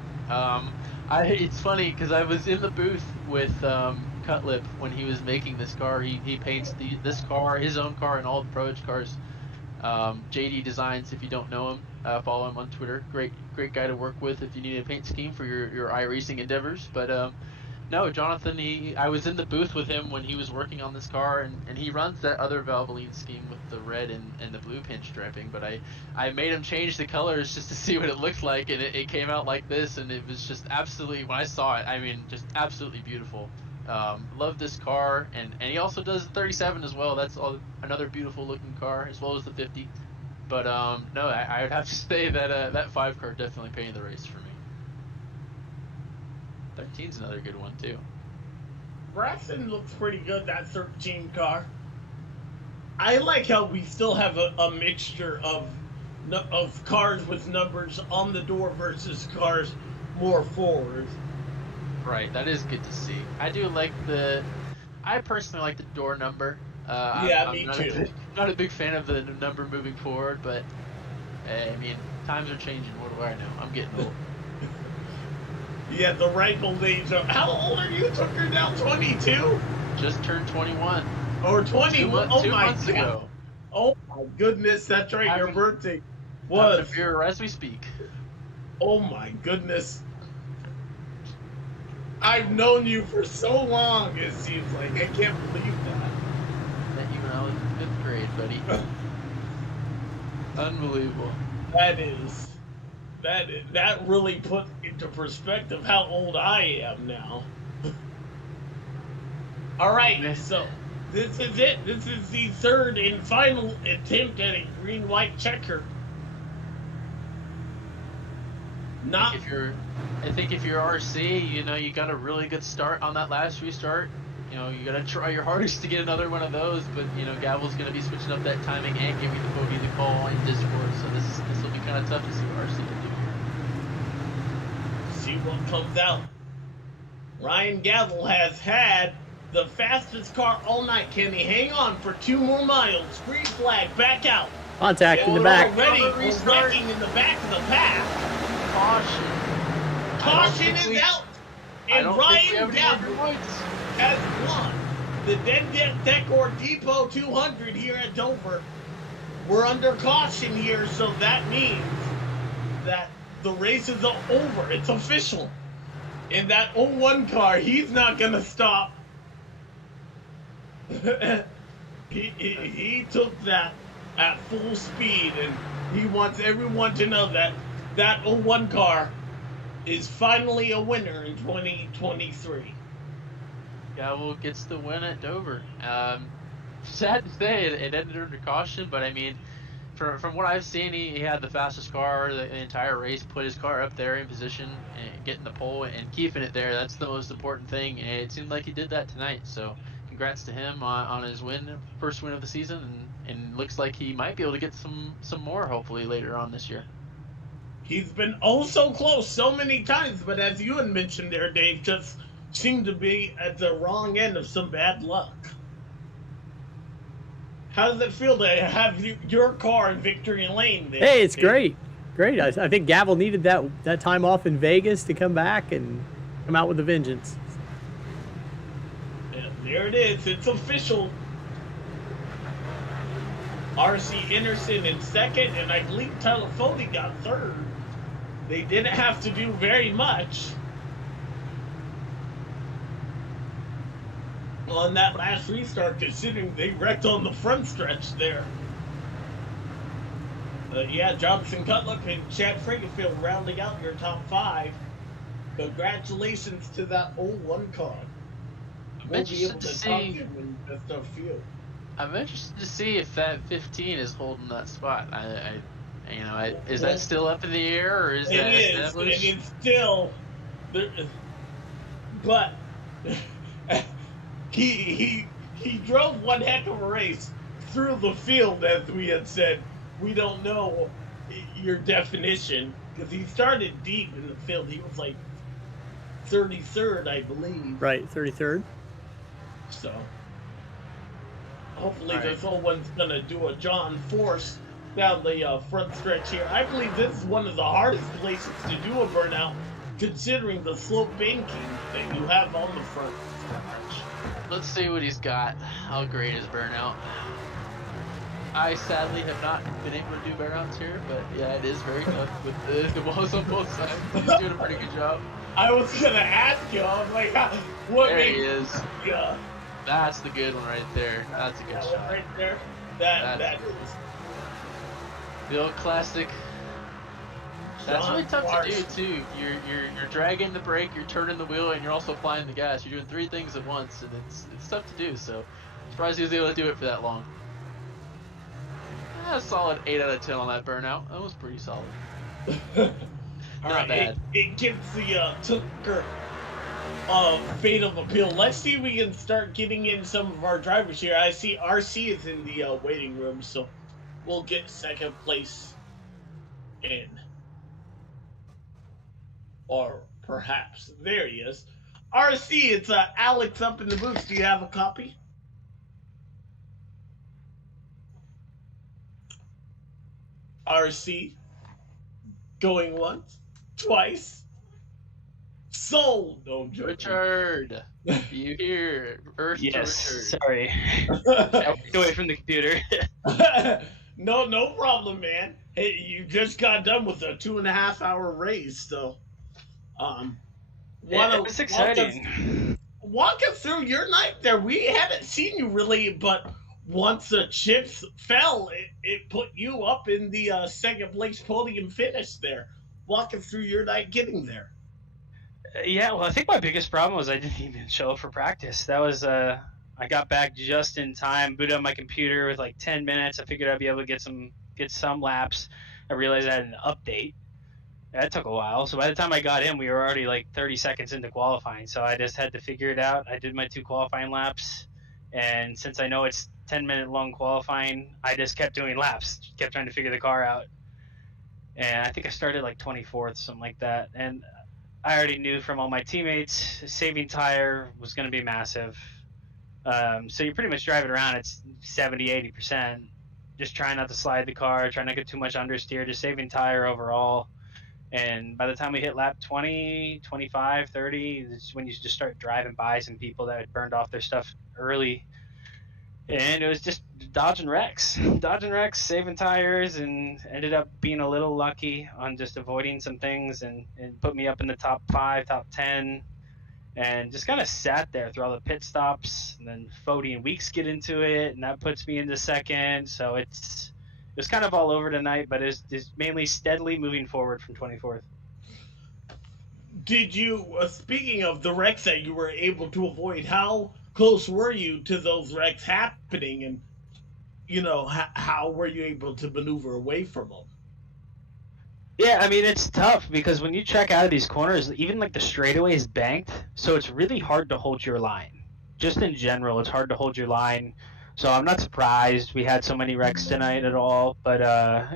It's funny because I was in the booth with Cutlip when he was making this car. He paints this car, his own car, and all the Pro Edge cars. JD Designs, if you don't know him, follow him on Twitter. Great guy to work with if you need a paint scheme for your iRacing endeavors. But no, Jonathan, I was in the booth with him when he was working on this car, and he runs that other Valvoline scheme with the red and the blue pinch striping. But I made him change the colors just to see what it looked like, and it came out like this, and it was just absolutely, when I saw it, I mean, just absolutely beautiful. Love this car, and he also does the 37 as well. That's another beautiful looking car, as well as the 50. But no, I would have to say that that 5 car definitely painted the race for me. 13's another good one too. Braxton looks pretty good, that 13 car. I like how we still have a mixture of cars with numbers on the door versus cars more forward. Right, that is good to see. I personally like the door number. Me too. Not a big fan of the number moving forward, but I mean, times are changing. What do I know? I'm getting old. Yeah, the ripe old age. How old are you? Took her down 22? Just turned 21. Or 21? Two months ago. Oh my goodness, that's right. Your birthday was. was. Beer as we speak. Oh my goodness. I've known you for so long, it seems like. I can't believe that. Met you when I was in 5th grade, buddy. Unbelievable. That really put into perspective how old I am now. All right, so this is it. This is the third and final attempt at a green-white checker. Not. I think if you're RC, you know, you got a really good start on that last restart. You know, you got to try your hardest to get another one of those, but, you know, Gavel's going to be switching up that timing and giving the bogey the call in Discord, so this will be kind of tough to see what RC can do here. See what comes out. Ryan Gavel has had the fastest car all night. Can he hang on for 2 more miles? Green flag, back out. Contact in the back. Already wrecking in the back of the path. Caution is out. And Ryan Gavel has won the Nedd Decor Depot 200 here at Dover. We're under caution here, so that means that the race is over. It's official. In that 01 car, he's not going to stop. he took that at full speed, and he wants everyone to know that that 01 car is finally a winner in 2023. Gavel gets the win at Dover. Sad to say, it ended under caution, but I mean, from what I've seen, he had the fastest car the entire race, put his car up there in position, and getting the pole and keeping it there. That's the most important thing, and it seemed like he did that tonight. So congrats to him on his win, first win of the season, and looks like he might be able to get some more hopefully later on this year. He's been oh so close so many times, but as you had mentioned there, Dave, just seemed to be at the wrong end of some bad luck. How does it feel to have your car in victory lane there? Hey, it's great. Great. I think Gavel needed that time off in Vegas to come back and come out with a vengeance. Yeah, there it is. It's official. R.C. Anderson in second, and I believe Tyler Fody got third. They didn't have to do very much on that last restart, considering they wrecked on the front stretch there. Yeah, Jonathan Cutlip and Chad Frankenfield rounding out your top 5. Congratulations to that 01 car. We'll be able to talk to him in just a few. I'm interested to see if that 15 is holding that spot. Is that still up in the air, or is that established? It is still, but he drove one heck of a race through the field, as we had said. We don't know your definition, because he started deep in the field. He was like 33rd, I believe. Right, 33rd. So hopefully this whole one's going to do a John Force down the front stretch here. I believe this is one of the hardest places to do a burnout, considering the slope banking that you have on the front stretch. Let's see what he's got. How great is burnout? I sadly have not been able to do burnouts here, but yeah, it is very tough with the walls on both sides. He's doing a pretty good job. I was going to ask you, I was like, what there makes... he is. Yeah. That's the good one right there. That's a good shot. Right there. That is. The old classic. That's really tough to do too. You're dragging the brake, you're turning the wheel, and you're also applying the gas. You're doing 3 things at once, and it's tough to do. So, surprised he was able to do it for that long. A solid 8 out of 10 on that burnout. That was pretty solid. Not bad. It gives the Tucker fate of appeal. Let's see if we can start getting in some of our drivers here. I see RC is in the waiting room, so we'll get second place in. Or perhaps. There he is. RC, it's Alex up in the booth. Do you have a copy? RC going once, twice. Sold. Don't joke. Richard, you hear? Earth yes. to Richard. Sorry. I walked away from the computer. No problem, man. Hey, you just got done with a 2.5 hour race, so um, It was exciting. walk us through your night there. We haven't seen you really, but once the chips fell, it put you up in the second place podium finish there. Walk us through your night getting there. Yeah, well, I think my biggest problem was I didn't even show up for practice. That was I got back just in time, booted up my computer with like 10 minutes. I figured I'd be able to get some laps. I realized I had an update. That took a while. So by the time I got in, we were already like 30 seconds into qualifying. So I just had to figure it out. I did my 2 qualifying laps, and since I know it's 10-minute long qualifying, I just kept doing laps, kept trying to figure the car out. And I think I started like 24th, something like that. And I already knew from all my teammates, saving tire was going to be massive. So you're pretty much driving around at 70, 80%, just trying not to slide the car, trying not to get too much understeer, just saving tire overall. And by the time we hit lap 20, 25, 30, it's when you just start driving by some people that had burned off their stuff early. And it was just dodging wrecks, saving tires, and ended up being a little lucky on just avoiding some things and put me up in the top 5, top 10, and just kind of sat there through all the pit stops. And then Fody and Weeks get into it, and that puts me into second. So it was kind of all over tonight, but it's mainly steadily moving forward from 24th. Did you, speaking of the wrecks that you were able to avoid, how close were you to those wrecks happening, and how were you able to maneuver away from them? Yeah, I mean, it's tough because when you check out of these corners, even like the straightaway is banked, so it's really hard to hold your line. Just in general, it's hard to hold your line. So I'm not surprised we had so many wrecks tonight at all, but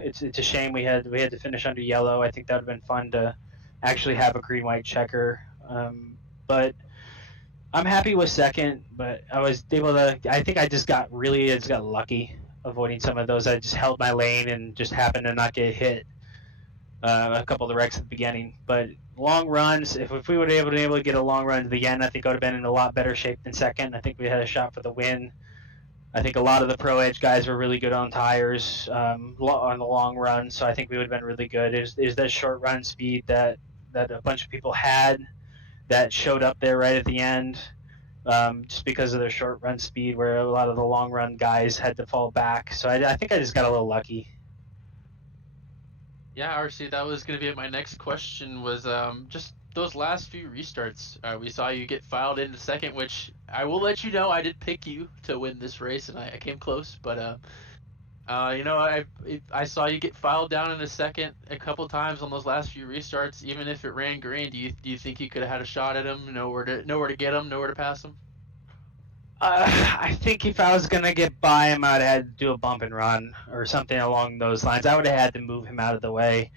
it's a shame we had to finish under yellow. I think that would have been fun to actually have a green-white checker. But I'm happy with second, but I was able to. I think I just got lucky avoiding some of those. I just held my lane and just happened to not get hit a couple of the wrecks at the beginning. But long runs, if we would have been able to get a long run to the end, I think I would have been in a lot better shape than second. I think we had a shot for the win. I think a lot of the Pro Edge guys were really good on tires on the long run, so I think we would have been really good. Is that short run speed that a bunch of people had that showed up there right at the end, just because of their short run speed, where a lot of the long run guys had to fall back. So I think I just got a little lucky. Yeah, RC, that was going to be my next question, was just those last few restarts. We saw you get filed into second, which I will let you know I did pick you to win this race, and I came close. But I saw you get filed down into second a couple times on those last few restarts. Even if it ran green, do you think you could have had a shot at him? Know where to get him? Know where to pass him? I think if I was gonna get by him, I'd had to do a bump and run or something along those lines. I would have had to move him out of the way.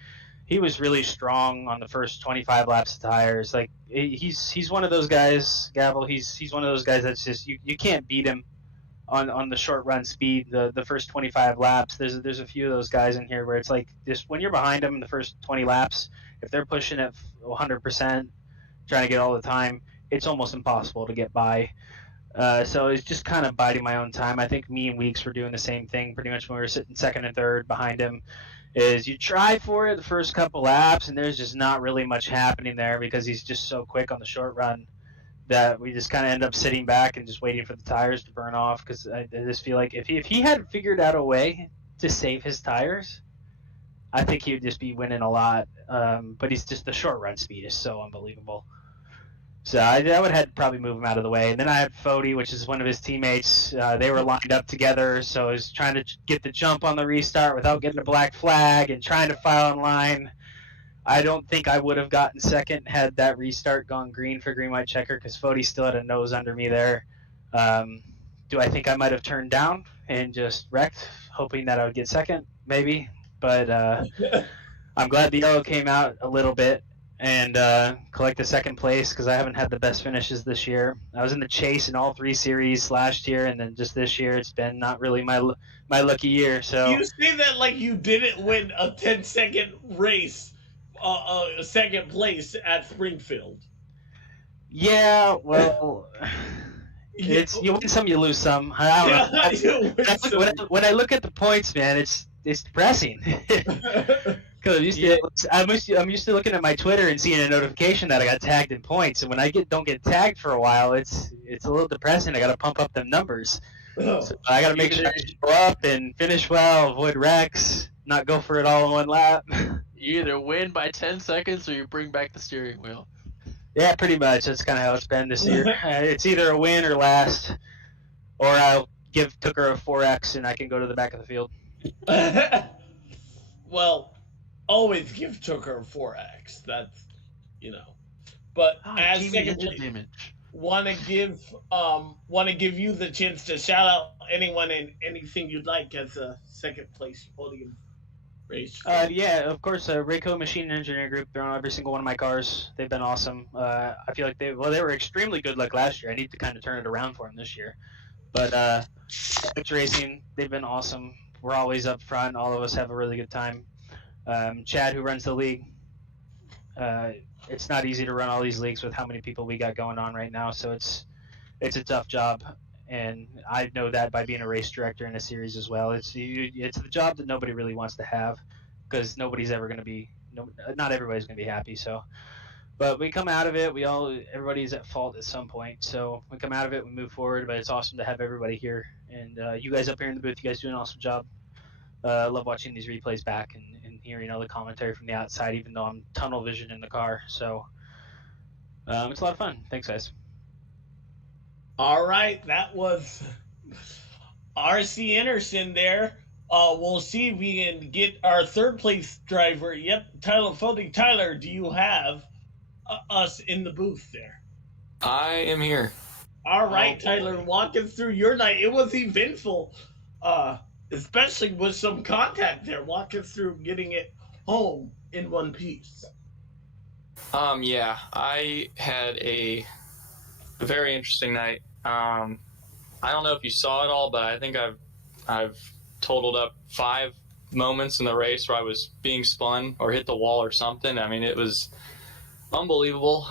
He was really strong on the first 25 laps of tires. Like he's one of those guys, Gavel. He's one of those guys that's just you can't beat him on the short run speed. The first 25 laps. There's a few of those guys in here where it's like just when you're behind them in the first 20 laps, if they're pushing at 100%, trying to get all the time, it's almost impossible to get by. So it's just kind of biding my own time. I think me and Weeks were doing the same thing pretty much when we were sitting second and third behind him. Is you try for it the first couple laps, and there's just not really much happening there because he's just so quick on the short run that we just kind of end up sitting back and just waiting for the tires to burn off. Because I just feel like if he had figured out a way to save his tires, I think he would just be winning a lot. But he's just the short run speed is so unbelievable. So I would have had to probably move him out of the way. And then I had Fody, which is one of his teammates. They were lined up together, so I was trying to get the jump on the restart without getting a black flag and trying to file in line. I don't think I would have gotten second had that restart gone green for green-white checker because Fody still had a nose under me there. Do I think I might have turned down and just wrecked, hoping that I would get second? Maybe. But I'm glad the yellow came out a little bit and collect the second place because I haven't had the best finishes this year. I was in the chase in all 3 series last year, and then just this year it's been not really my lucky year. So you say that like you didn't win a 10-second race, second place at Springfield. Yeah, well, it's you win some, you lose some. I don't know. When I look at the points, man, it's it's depressing. Because I'm used to looking at my Twitter and seeing a notification that I got tagged in points, and when I don't get tagged for a while, it's a little depressing. I got to pump up them numbers. So I got to make sure I show up and finish well, avoid wrecks, not go for it all in one lap. You either win by 10 seconds or you bring back the steering wheel. Yeah, pretty much. That's kind of how it's been this year. It's either a win or last, or I'll give Tooker a 4X and I can go to the back of the field. Well, always give Tooker a 4X. That's, But as second place, want to give you the chance to shout out anyone and anything you'd like as a second place podium race. Yeah, of course, Rayco Machine Engineering Group. They're on every single one of my cars. They've been awesome. I feel like they were extremely good like last year. I need to kind of turn it around for them this year. But X Racing, they've been awesome. We're always up front. All of us have a really good time. Chad, who runs the league, it's not easy to run all these leagues with how many people we got going on right now. So it's a tough job, and I know that by being a race director in a series as well. It's the job that nobody really wants to have, because nobody's ever going to be not everybody's going to be happy. So, but we come out of it. Everybody's at fault at some point. So we come out of it, we move forward. But it's awesome to have everybody here, and you guys up here in the booth. You guys do an awesome job. I love watching these replays back and hearing all the commentary from the outside, even though I'm tunnel vision in the car. So it's a lot of fun. Thanks, guys. All right, that was RC Anderson there. We'll see if we can get our third place driver. Yep, Tyler Fody. Tyler, do you have us in the booth there? I am here. All right, Tyler, walk us through your night. It was eventful, especially with some contact there. Walk us through getting it home in one piece. Yeah, I had a very interesting night. I don't know if you saw it all, but I think I've totaled up 5 moments in the race where I was being spun or hit the wall or something. I mean, it was unbelievable.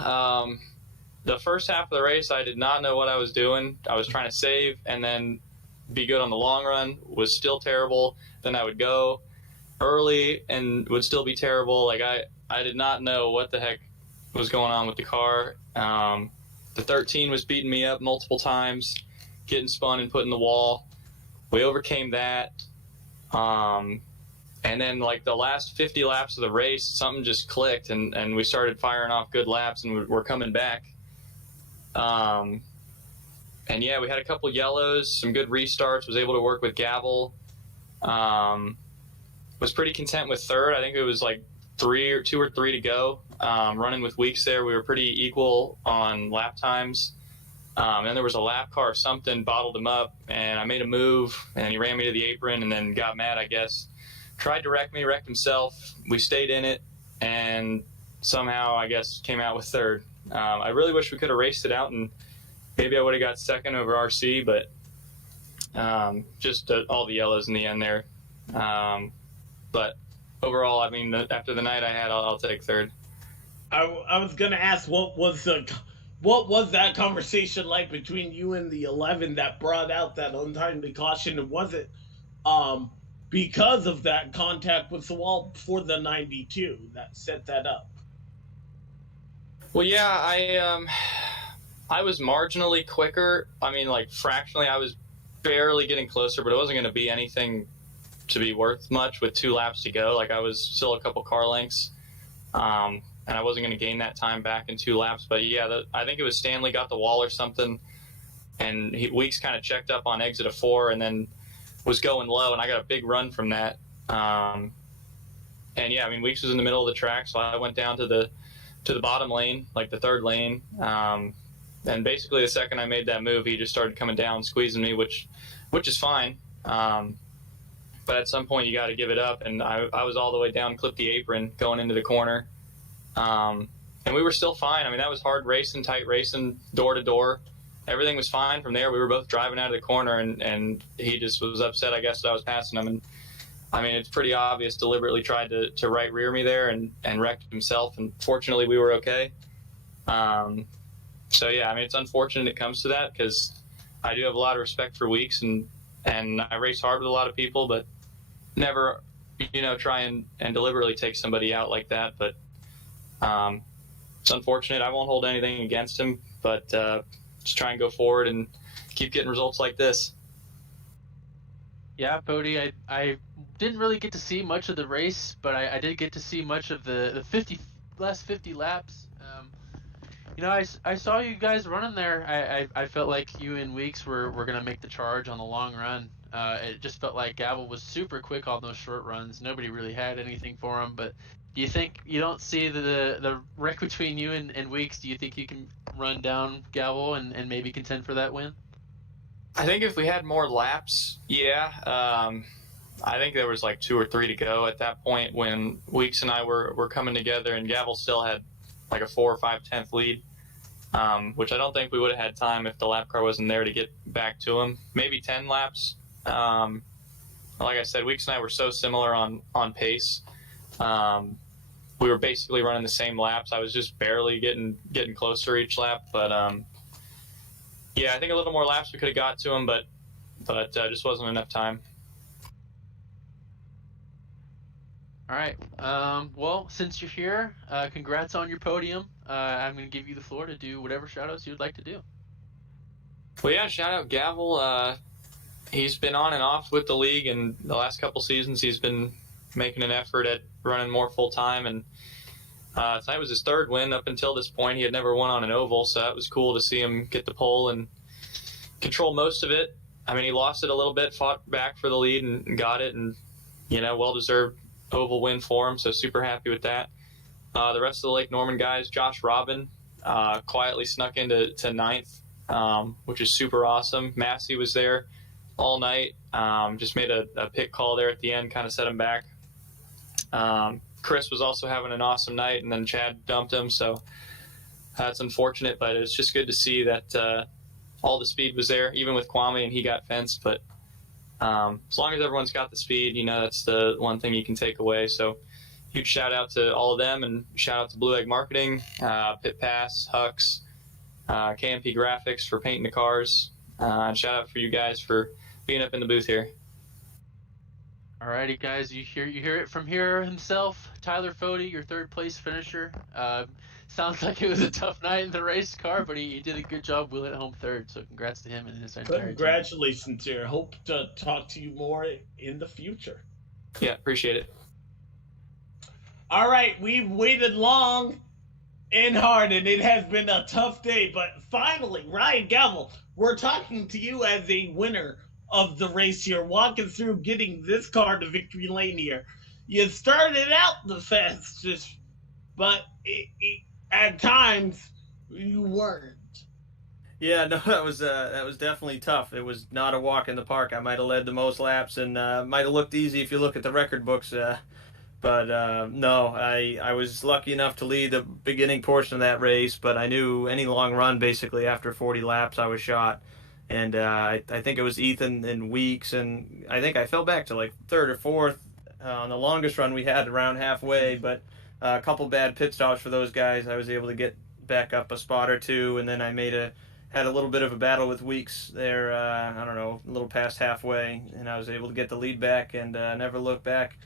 The first half of the race, I did not know what I was doing. I was trying to save and then be good on the long run, was still terrible. Then I would go early and would still be terrible. Like I did not know what the heck was going on with the car. The 13 was beating me up multiple times, getting spun and put in the wall. We overcame that. And then like the last 50 laps of the race, something just clicked and we started firing off good laps and we're coming back. And yeah, we had a couple yellows, some good restarts, was able to work with Gavel. Was pretty content with third. I think it was like 2 or 3 to go. Running with Weeks there, we were pretty equal on lap times. Then there was a lap car or something, bottled him up, and I made a move, and he ran me to the apron and then got mad, I guess. Tried to wreck me, wrecked himself. We stayed in it, and somehow, I guess, came out with third. I really wish we could have raced it out, and maybe I would have got second over RC, but just all the yellows in the end there. But overall, I mean, after the night I had, I'll take third. I was gonna ask what was that conversation like between you and the 11 that brought out that untimely caution, and was it because of that contact with the wall for the 92 that set that up? Well, yeah, I was marginally quicker. I mean, like fractionally, I was barely getting closer, but it wasn't going to be anything to be worth much with 2 laps to go. Like I was still a couple car lengths, and I wasn't going to gain that time back in 2 laps. But yeah, I think it was Stanley got the wall or something, and Weeks kind of checked up on exit of 4 and then was going low, and I got a big run from that. And yeah, I mean, Weeks was in the middle of the track, so I went down to the bottom lane, like the 3rd lane. And basically the second I made that move, he just started coming down, squeezing me, which is fine. But at some point you got to give it up. And I was all the way down, clipped the apron going into the corner. And we were still fine. I mean, that was hard racing, tight racing, door to door. Everything was fine from there. We were both driving out of the corner, and he just was upset, I guess, that I was passing him. And I mean, it's pretty obvious, deliberately tried to right rear me there and wrecked himself. And fortunately, we were okay. So yeah, I mean, it's unfortunate it comes to that, because I do have a lot of respect for Weeks, and I race hard with a lot of people, but never, try and deliberately take somebody out like that. But it's unfortunate. I won't hold anything against him, but just try and go forward and keep getting results like this. Yeah, Bodie, I didn't really get to see much of the race, but I did get to see much of the last 50 laps. I saw you guys running there. I felt like you and Weeks were going to make the charge on the long run. It just felt like Gavel was super quick on those short runs. Nobody really had anything for him, but do you think you don't see the wreck between you and Weeks? Do you think you can run down Gavel and maybe contend for that win? I think if we had more laps, yeah. I think there was like 2 or 3 to go at that point when Weeks and I were coming together, and Gavel still had like a 4 or 5/10 lead, which I don't think we would have had time if the lap car wasn't there to get back to him. Maybe 10 laps. Like I said, Weeks and I were so similar on pace. We were basically running the same laps. I was just barely getting closer each lap, but yeah, I think a little more laps we could have got to him, but just wasn't enough time. All right. Well, since you're here, congrats on your podium. I'm going to give you the floor to do whatever shout-outs you'd like to do. Well, yeah, shout out Gavel. He's been on and off with the league, and the last couple seasons he's been making an effort at running more full-time, and tonight was his 3rd win. Up until this point, he had never won on an oval, so that was cool to see him get the pole and control most of it. I mean, he lost it a little bit, fought back for the lead and got it, and, well-deserved oval win for him, so super happy with that. The rest of the Lake Norman guys, Josh Robin quietly snuck into 9th, which is super awesome. Massey was there all night, just made a pit call there at the end, kind of set him back. Chris was also having an awesome night, and then Chad dumped him, so that's unfortunate, but it's just good to see that all the speed was there, even with Kwame, and he got fenced, but as long as everyone's got the speed, that's the one thing you can take away. So huge shout out to all of them, and shout out to Blue Egg Marketing, Pit Pass, Hux, KMP Graphics for painting the cars, and shout out for you guys for being up in the booth here. Alrighty, guys, you hear it from here himself, Tyler Fody, your 3rd place finisher. Sounds like it was a tough night in the race car, but he did a good job wheeling it home 3rd. So congrats to him and his entire team. Congratulations, dear. Hope to talk to you more in the future. Yeah, appreciate it. All right, we've waited long and hard, and it has been a tough day, but finally, Ryan Gavel, we're talking to you as a winner of the race here, walking through getting this car to victory lane here. You started out the fastest, but at times you weren't. Yeah, no, that was definitely tough. It was not a walk in the park. I might have led the most laps, and might have looked easy if you look at the record books. But no, I was lucky enough to lead the beginning portion of that race, but I knew any long run, basically after 40 laps, I was shot. And I think it was Ethan and Weeks, and I think I fell back to like 3rd or 4th on the longest run we had around halfway, but a couple bad pit stops for those guys. I was able to get back up a spot or 2, and then I had a little bit of a battle with Weeks there, I don't know, a little past halfway, and I was able to get the lead back and never look back.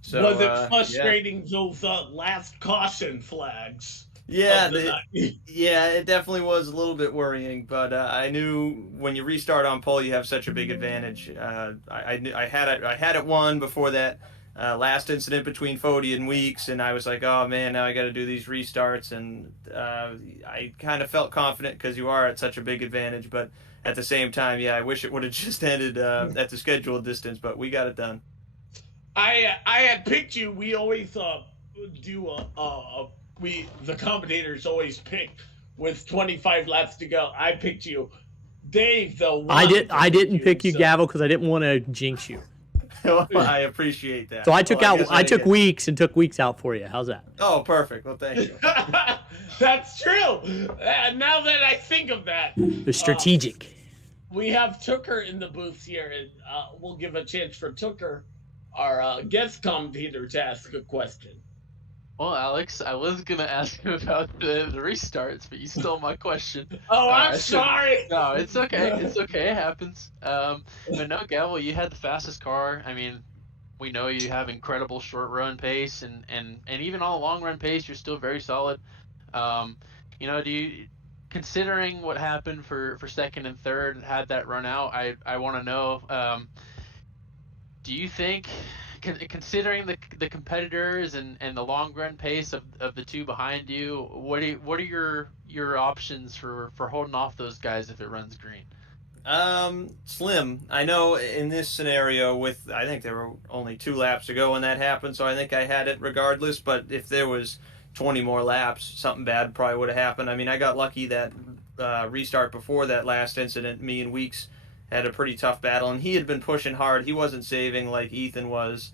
So, was it frustrating, those last caution flags? Yeah, yeah, it definitely was a little bit worrying, but I knew when you restart on pole, you have such a big advantage. I had it won before that last incident between Fody and Weeks, and I was like, oh man, now I got to do these restarts, and I kind of felt confident because you are at such a big advantage, but at the same time, yeah, I wish it would have just ended at the scheduled distance, but we got it done. I had picked you. We always do the commentators always pick with 25 laps to go. I picked you. Dave, though. I didn't pick you, Gavel, because I didn't want to jinx you. Well, I appreciate that. So I took Weeks and took Weeks out for you. How's that? Oh, perfect. Well, thank you. That's true. Now that I think of that. The strategic. We have Tooker in the booth here, and we'll give a chance for Tooker, our guest commentator, to ask a question. Well, Alex, I was going to ask you about the restarts, but you stole my question. Oh, I'm sorry. No, it's okay. It's okay. It happens. But no, Gavel, you had the fastest car. I mean, We know you have incredible short run pace, and even on a long run pace, you're still very solid. You know, considering what happened for second and third, had that run out, I want to know, do you think, considering the competitors and the long run pace of the two behind you, what are your options for holding off those guys if it runs green? Slim. I know in this scenario I think there were only 2 laps to go when that happened, so I think I had it regardless, but if there was 20 more laps, something bad probably would have happened. I mean, I got lucky that restart before that last incident, me and Weeks had a pretty tough battle, and he had been pushing hard. He wasn't saving like Ethan was.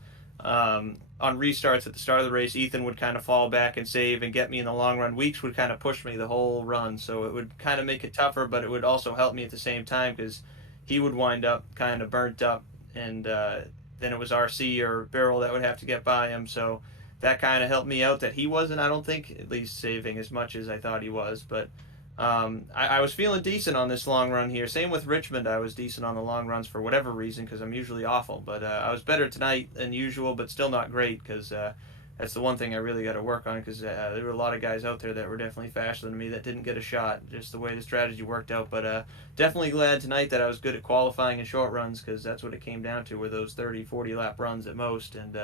On restarts at the start of the race, Ethan would kind of fall back and save and get me in the long run. Weeks would kind of push me the whole run, so it would kind of make it tougher, but it would also help me at the same time because he would wind up kind of burnt up, and then it was RC or Beryl that would have to get by him, so that kind of helped me out that he wasn't, I don't think, at least saving as much as I thought he was, but I was feeling decent on this long run here. Same with Richmond. I was decent on the long runs for whatever reason because I'm usually awful. But I was better tonight than usual, but still not great because that's the one thing I really got to work on because there were a lot of guys out there that were definitely faster than me that didn't get a shot, just the way the strategy worked out. But definitely glad tonight that I was good at qualifying and short runs because that's what it came down to were those 30, 40 lap runs at most. And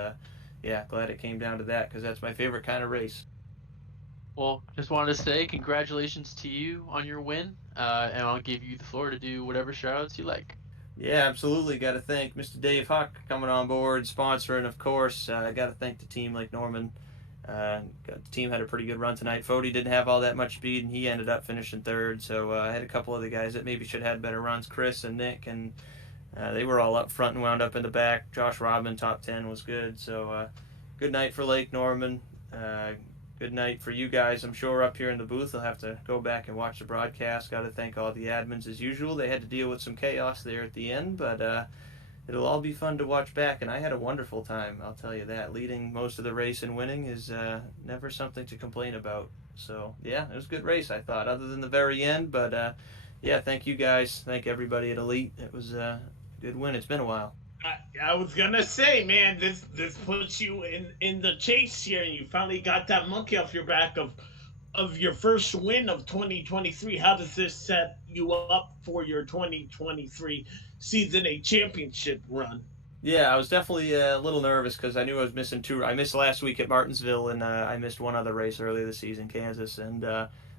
yeah, glad it came down to that because that's my favorite kind of race. Well, just wanted to say congratulations to you on your win, and I'll give you the floor to do whatever shout-outs you like. Yeah, absolutely. Got to thank Mr. Dave Huck coming on board, sponsoring, of course. I got to thank the team, like Norman. The team had a pretty good run tonight. Fody didn't have all that much speed, and he ended up finishing third. So I had a couple other guys that maybe should have had better runs, Chris and Nick, and they were all up front and wound up in the back. Josh Rodman, top 10, was good. So good night for Lake Norman. Good night for you guys. I'm sure up here in the booth, I'll have to go back and watch the broadcast. Got to thank all the admins as usual. They had to deal with some chaos there at the end, but it'll all be fun to watch back. And I had a wonderful time, I'll tell you that. Leading most of the race and winning is never something to complain about. So, yeah, it was a good race, I thought, other than the very end. But, yeah, thank you guys. Thank everybody at Elite. It was a good win. It's been a while. I was gonna say, man, this puts you in the chase here, and you finally got that monkey off your back of your first win of 2023. How does this set you up for your 2023 Season 8 championship run? Yeah, I was definitely a little nervous because I knew I was missing 2. I missed last week at Martinsville, and I missed one other race earlier this season, Kansas, and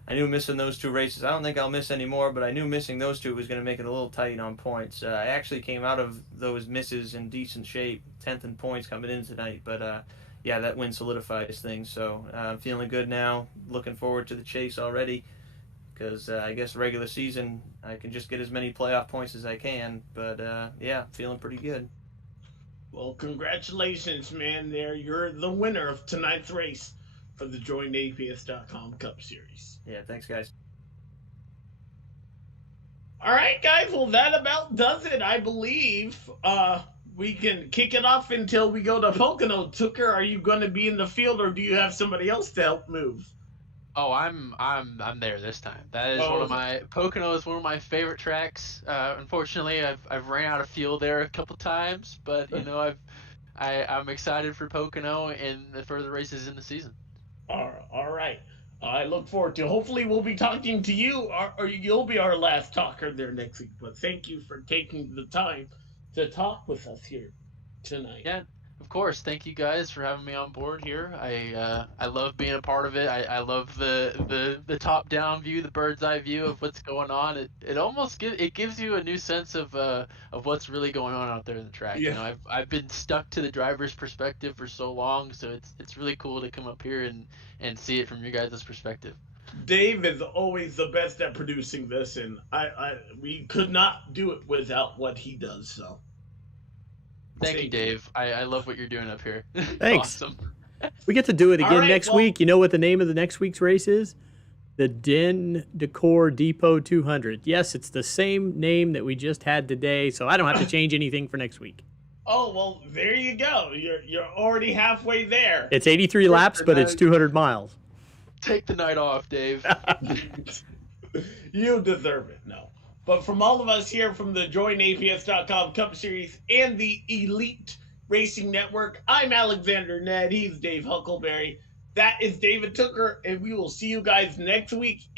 I knew missing those 2 races. I don't think I'll miss any more, but I knew missing those 2 was going to make it a little tight on points. I actually came out of those misses in decent shape, 10th in points coming in tonight, but yeah, that win solidifies things. So I'm feeling good now, looking forward to the chase already, because I guess regular season I can just get as many playoff points as I can, but yeah, feeling pretty good. Well, congratulations, man. You're the winner of tonight's race for the JoinAPS.com Cup Series. Yeah, thanks, guys. All right, guys. Well, that about does it, I believe. We can kick it off until we go to Pocono. Tucker, are you going to be in the field, or do you have somebody else to help move? Oh, I'm there this time. That is one of my Pocono is one of my favorite tracks. Unfortunately, I've ran out of fuel there a couple times, but you know I'm excited for Pocono and the further races in the season. All right. I look forward to. Hopefully, we'll be talking to you, or you'll be our last talker there next week. But thank you for taking the time to talk with us here tonight. Yeah, of course. Thank you guys for having me on board here. I love being a part of it. I love the top down view, the bird's eye view of what's going on. It almost gives you a new sense of what's really going on out there in the track. Yeah. You know, I've been stuck to the driver's perspective for so long, so it's really cool to come up here and see it from your guys' perspective. Dave is always the best at producing this, and we could not do it without what he does. So, thank you, Dave. I love what you're doing up here. Thanks. Awesome. We get to do it again right, next week. You know what the name of the next week's race is? The Decor Depot 200. Yes, it's the same name that we just had today, so I don't have to change anything for next week. Oh, well, there you go. You're already halfway there. It's 83 laps, but it's 200 miles. Take the night off, Dave. You deserve it. No. But from all of us here from the JoinAPS.com Cup Series and the Elite Racing Network. I'm Alexander Nedd. He's Dave Huckleberry. That is David Tooker, and we will see you guys next week.